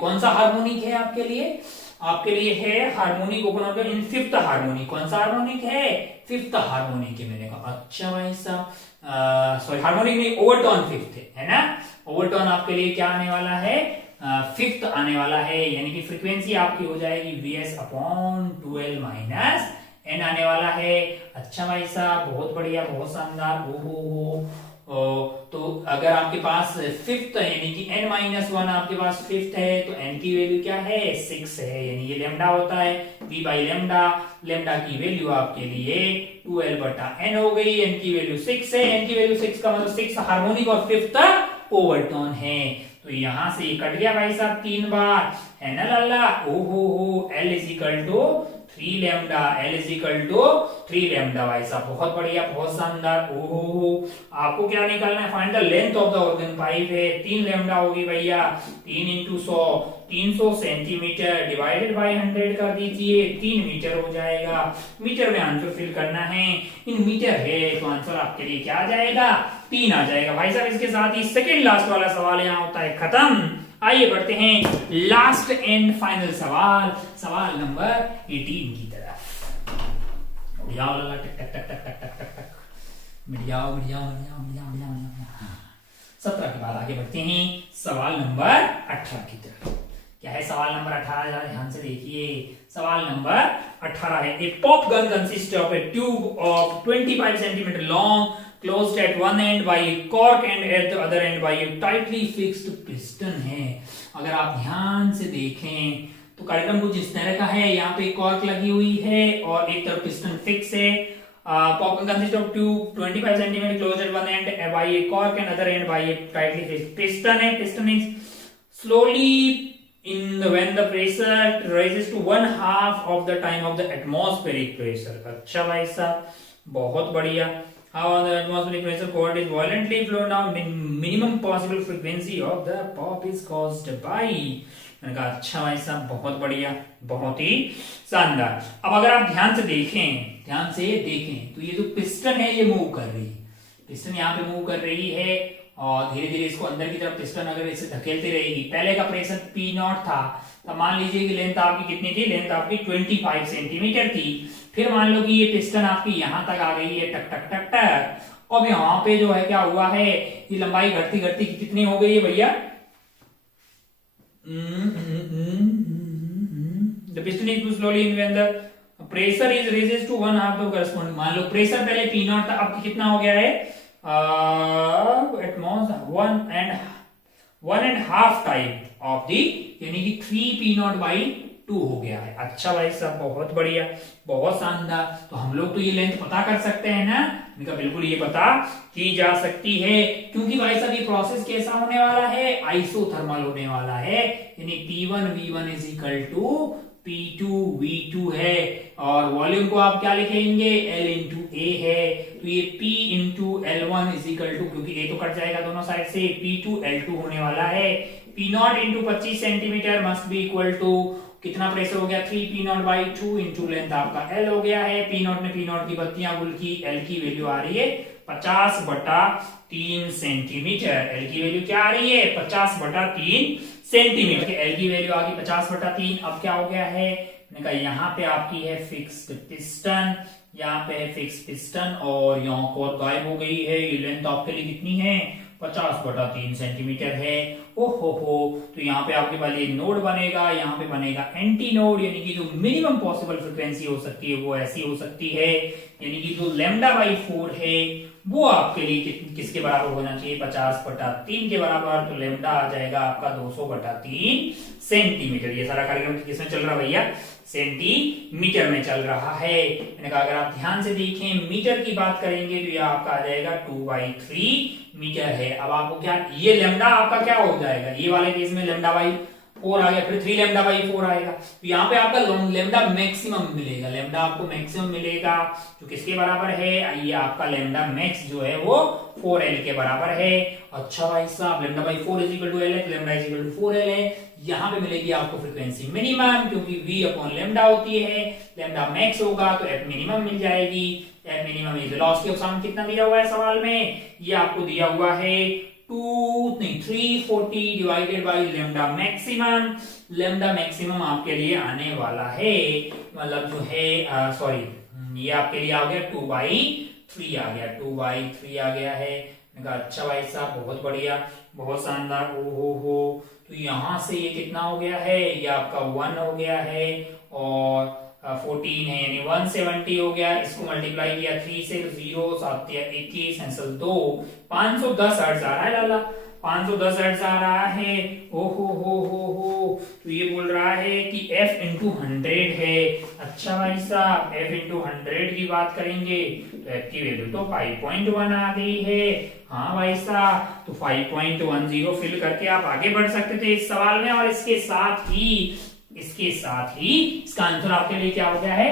कौन सा हार्मोनिक है आपके लिए, आपके लिए है harmonic open organ in 5th harmonic. कौन सा हार्मोनिक है, 5th हार्मोनिक है। मैंने कहा अच्छा भाई साहब, सॉरी हार्मोनिक नहीं, ओवरटोन 5th है ना। ओवरटोन आपके लिए क्या आने वाला है, 5th आने वाला है, यानी कि फ्रीक्वेंसी आपकी हो जाएगी Vs/2L माइनस n आने वाला है। अच्छा भाई साहब, बहुत बढ़िया, बहुत शानदार। तो अगर आपके पास 5th यानी कि n-1 आपके पास 5th है, तो n की वैल्यू क्या है, 6 है, यानी ये लेमडा होता है, v बाई लेमडा। लेमडा की वैल्यू आपके लिए 2L/n हो गई, n की वैल्यू 6 है, n की वैल्यू 6 का मतलब 6 हार्मोनिक और 5th ओवरटोन है। तो यहां से ये कट गया भाई साहब 3 बार, है ना लाला। ओहो, L is equal to 3 lambda, L is equal to 3 lambda भाई साहब, बहुत बढ़िया, बहुत शानदार। ओहो, आपको क्या निकालना है, find the length of the organ pipe है, 3 लेमडा होगी भैया, 3 इंटू 100, 300 सेंटीमीटर डिवाइडेड बाई 100 कर दीजिए, 3 मीटर हो जाएगा। मीटर में आंसर फिल करना है, इन मीटर है तो आंसर आपके लिए क्या आ जाएगा, 3 आ जाएगा भाई साहब। इसके साथ ही सेकंड लास्ट वाला सवाल यहाँ होता है खत्म। आइए बढ़ते हैं लास्ट एंड फाइनल सवाल, सवाल नंबर 18 की तरफ। मिट जाओ लाला, टक टक टक टक टक टक टक टक, मिट जाओ मिट जाओ मिट जाओ मिट जाओ मिट जाओ। 17 के बाद आगे बढ़ते हैं सवाल नंबर 18 की तरफ। क्या है सवाल नंबर 18, जरा ध्यान से देखिए। सवाल नंबर 18 है, a pop gun consist of a tube of 25 centimetre long closed at one end by a cork and at the other end by a tightly fixed piston है। अगर आप ध्यान से देखें तो कार्यक्रम कुछ इस तरह का है, यहाँ पे कॉर्क लगी हुई है और एक तरफ पिस्टन फिक्स है। Pop gun consist of tube 25 centimetre closed eight one and by a cork and other end by a tightly fixed piston है। piston is slowly when the pressure rises to 1/2 of the time of the atmospheric pressure। अच्छा भाई साहब, बहुत बढ़िया। How on the atmospheric pressure cord is violently flown down, minimum possible frequency of the pop is caused by। मैंने कहा अच्छा भाई साहब, बहुत बढ़िया, बहुत ही शानदार। अब अगर आप ध्यान से देखें तो ये जो पिस्टन है ये मूव कर रही है, पिस्टन यहाँ पे मूव कर रही है और धीरे धीरे इसको अंदर की तरफ पिस्टन अगर इसे धकेलती रहेगी। पहले का प्रेशर P0 था, तो मान लीजिए कि लेंथ आपकी कितनी थी, लेंथ आपकी 25 सेंटीमीटर थी। फिर मान लो कि ये पिस्टन आपकी यहां तक आ गई है, टक टक टक टक। अब यहाँ पे जो है क्या हुआ है, ये लंबाई घटती घटती कितनी हो गई है भैया, the piston is pushed slowly in when the pressure is raises to 1/2 the corresponding। मान लो प्रेशर पहले P नॉट था, अब कितना हो गया है, एटमॉस्फेयर 1.5 टाइप ऑफ दी, यानी कि 3P0/2 हो गया है। अच्छा भाई साहब, बहुत बढ़िया, बहुत शानदार। तो हम लोग तो ये लेंथ पता कर सकते हैं ना, इनका बिल्कुल ये पता की जा सकती है, क्योंकि भाई साहब ये प्रोसेस कैसा होने वाला है, आइसोथर्मल होने वाला है, यानी P1V1 is equal to P2V2 है, और वॉल्यूम को आप क्या लिखेंगे, L इंटू ए है, तो ये P into L1 is equal to, क्योंकि A तो कट जाएगा दोनों साइड से, P2L2 होने वाला है। P0 into 25 centimetre must be equal to, कितना प्रेशर हो गया, 3P0/2 इंटू लेंथ आपका L हो गया है। P0 ने P0 की बत्तियां गुल की, L की वैल्यू आ रही है 50/3 सेंटीमीटर। L की वैल्यू क्या आ रही है, 50/3 सेंटीमीटर। L की वैल्यू आ गई 50/3। अब क्या हो गया है, मैंने कहा यहाँ पे आपकी है फिक्स्ड पिस्टन, यहाँ पे है फिक्स पिस्टन, और यहाँ कोर गायब हो गई है। ये लेंथ आपके लिए कितनी है, 50/3 सेंटीमीटर है। ओहो हो, तो यहाँ पे आपके पास एक नोड बनेगा, यहाँ पे बनेगा एंटी नोड, यानी कि जो मिनिमम पॉसिबल फ्रिक्वेंसी हो सकती है वो ऐसी हो सकती है, यानी कि जो λ/4 है वो आपके लिए किसके बराबर होना चाहिए, 50/3 के बराबर। तो लेमडा आ जाएगा आपका 200/3 सेंटीमीटर। ये सारा कार्यक्रम किसमें चल रहा है भैया, सेंटीमीटर में चल रहा है। मैंने कहा अगर आप ध्यान से देखें मीटर की बात करेंगे तो ये आपका आ जाएगा 2/3 मीटर है। अब आपको क्या, ये लेमडा आपका क्या हो जाएगा, ये वाले केस में λ/4 आ गया, फिर 3λ/4 आएगा, तो यहाँ पे आपका लेमडा मैक्सिमम मिलेगा, लेमडा आपको मैक्सिमम मिलेगा जो किसके बराबर है, ये आपका लेमडा मैक्स जो है वो 4L के बराबर है। अच्छा भाई साहब, λ/4 इज इक्वल टू L है, तो λ इज इक्वल टू 4L है। यहाँ पे मिलेगी आपको फ्रीक्वेंसी मिनिमम, क्योंकि V/λ होती है, लेमडा मैक्स होगा तो F मिनिमम मिल जाएगी। F minimum is velocity of sound, कितना दिया हुआ है सवाल में, ये आपको दिया हुआ है 340 divided by lambda maximum. Lambda maximum आपके लिए आने वाला है, मतलब जो है सॉरी, ये आपके लिए आ गया 2/3 आ गया, 2/3 आ गया है। मैंने कहा अच्छा भाई साहब, बहुत बढ़िया, बहुत शानदार। ओ हो, तो यहां से ये कितना हो गया है, ये आपका 1 हो गया है, और 14 है, यानी 170 हो गया। इसको मल्टीप्लाई किया 3 से, 0 7 21 कैंसिल 2, 510 हर्ट्ज आ रहा है लाला, 510 हर्ट्ज आ रहा है। ओहो हो, तो ये बोल रहा है कि F इंटू 100 है। अच्छा भाई साहब, F इंटू 100 की बात करेंगे तो F की वैल्यू तो 5.1 आ गई है। हाँ भाई साहब, तो 5.10 फिल करके आप आगे बढ़ सकते थे इस सवाल में, और इसके साथ ही इसका आंसर आपके लिए क्या हो गया है,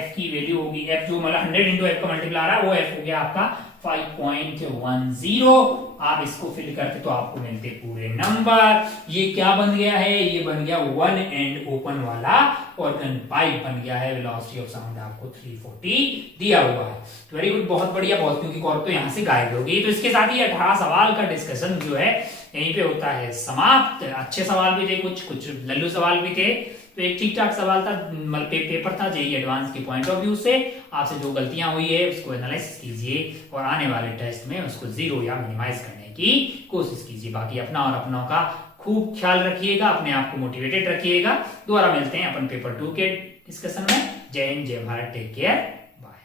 F की वैल्यू होगी, F जो मतलब 100 इंटू F का मल्टीप्लाई आ रहा है वो F हो गया आपका 5.10। आप इसको फिल करते तो आपको मिलते पूरे नंबर। ये क्या बन गया है, ये बन गया 1 एंड ओपन वाला ऑर्गन पाइप बन गया है। वेलोसिटी ऑफ साउंड आपको 340 दिया हुआ है। तो वेरी गुड, बहुत बढ़िया, बहुत, क्योंकि कॉर्क तो यहाँ से गायब हो गई। तो इसके साथ ही 18 सवाल का डिस्कशन जो है यहीं पे होता है समाप्त। अच्छे सवाल भी थे, कुछ लल्लू सवाल भी थे, तो एक ठीक ठाक सवाल था, मतलब पेपर था जेईई एडवांस के पॉइंट ऑफ व्यू से। आपसे जो गलतियां हुई है उसको एनालाइज कीजिए, और आने वाले टेस्ट में उसको जीरो या मिनिमाइज करने की कोशिश कीजिए। बाकी अपना और अपनों का खूब ख्याल रखिएगा, अपने आप को मोटिवेटेड रखिएगा। दोबारा मिलते हैं अपन पेपर 2 के डिस्कशन में। जय हिंद, जय भारत, टेक केयर, बाय।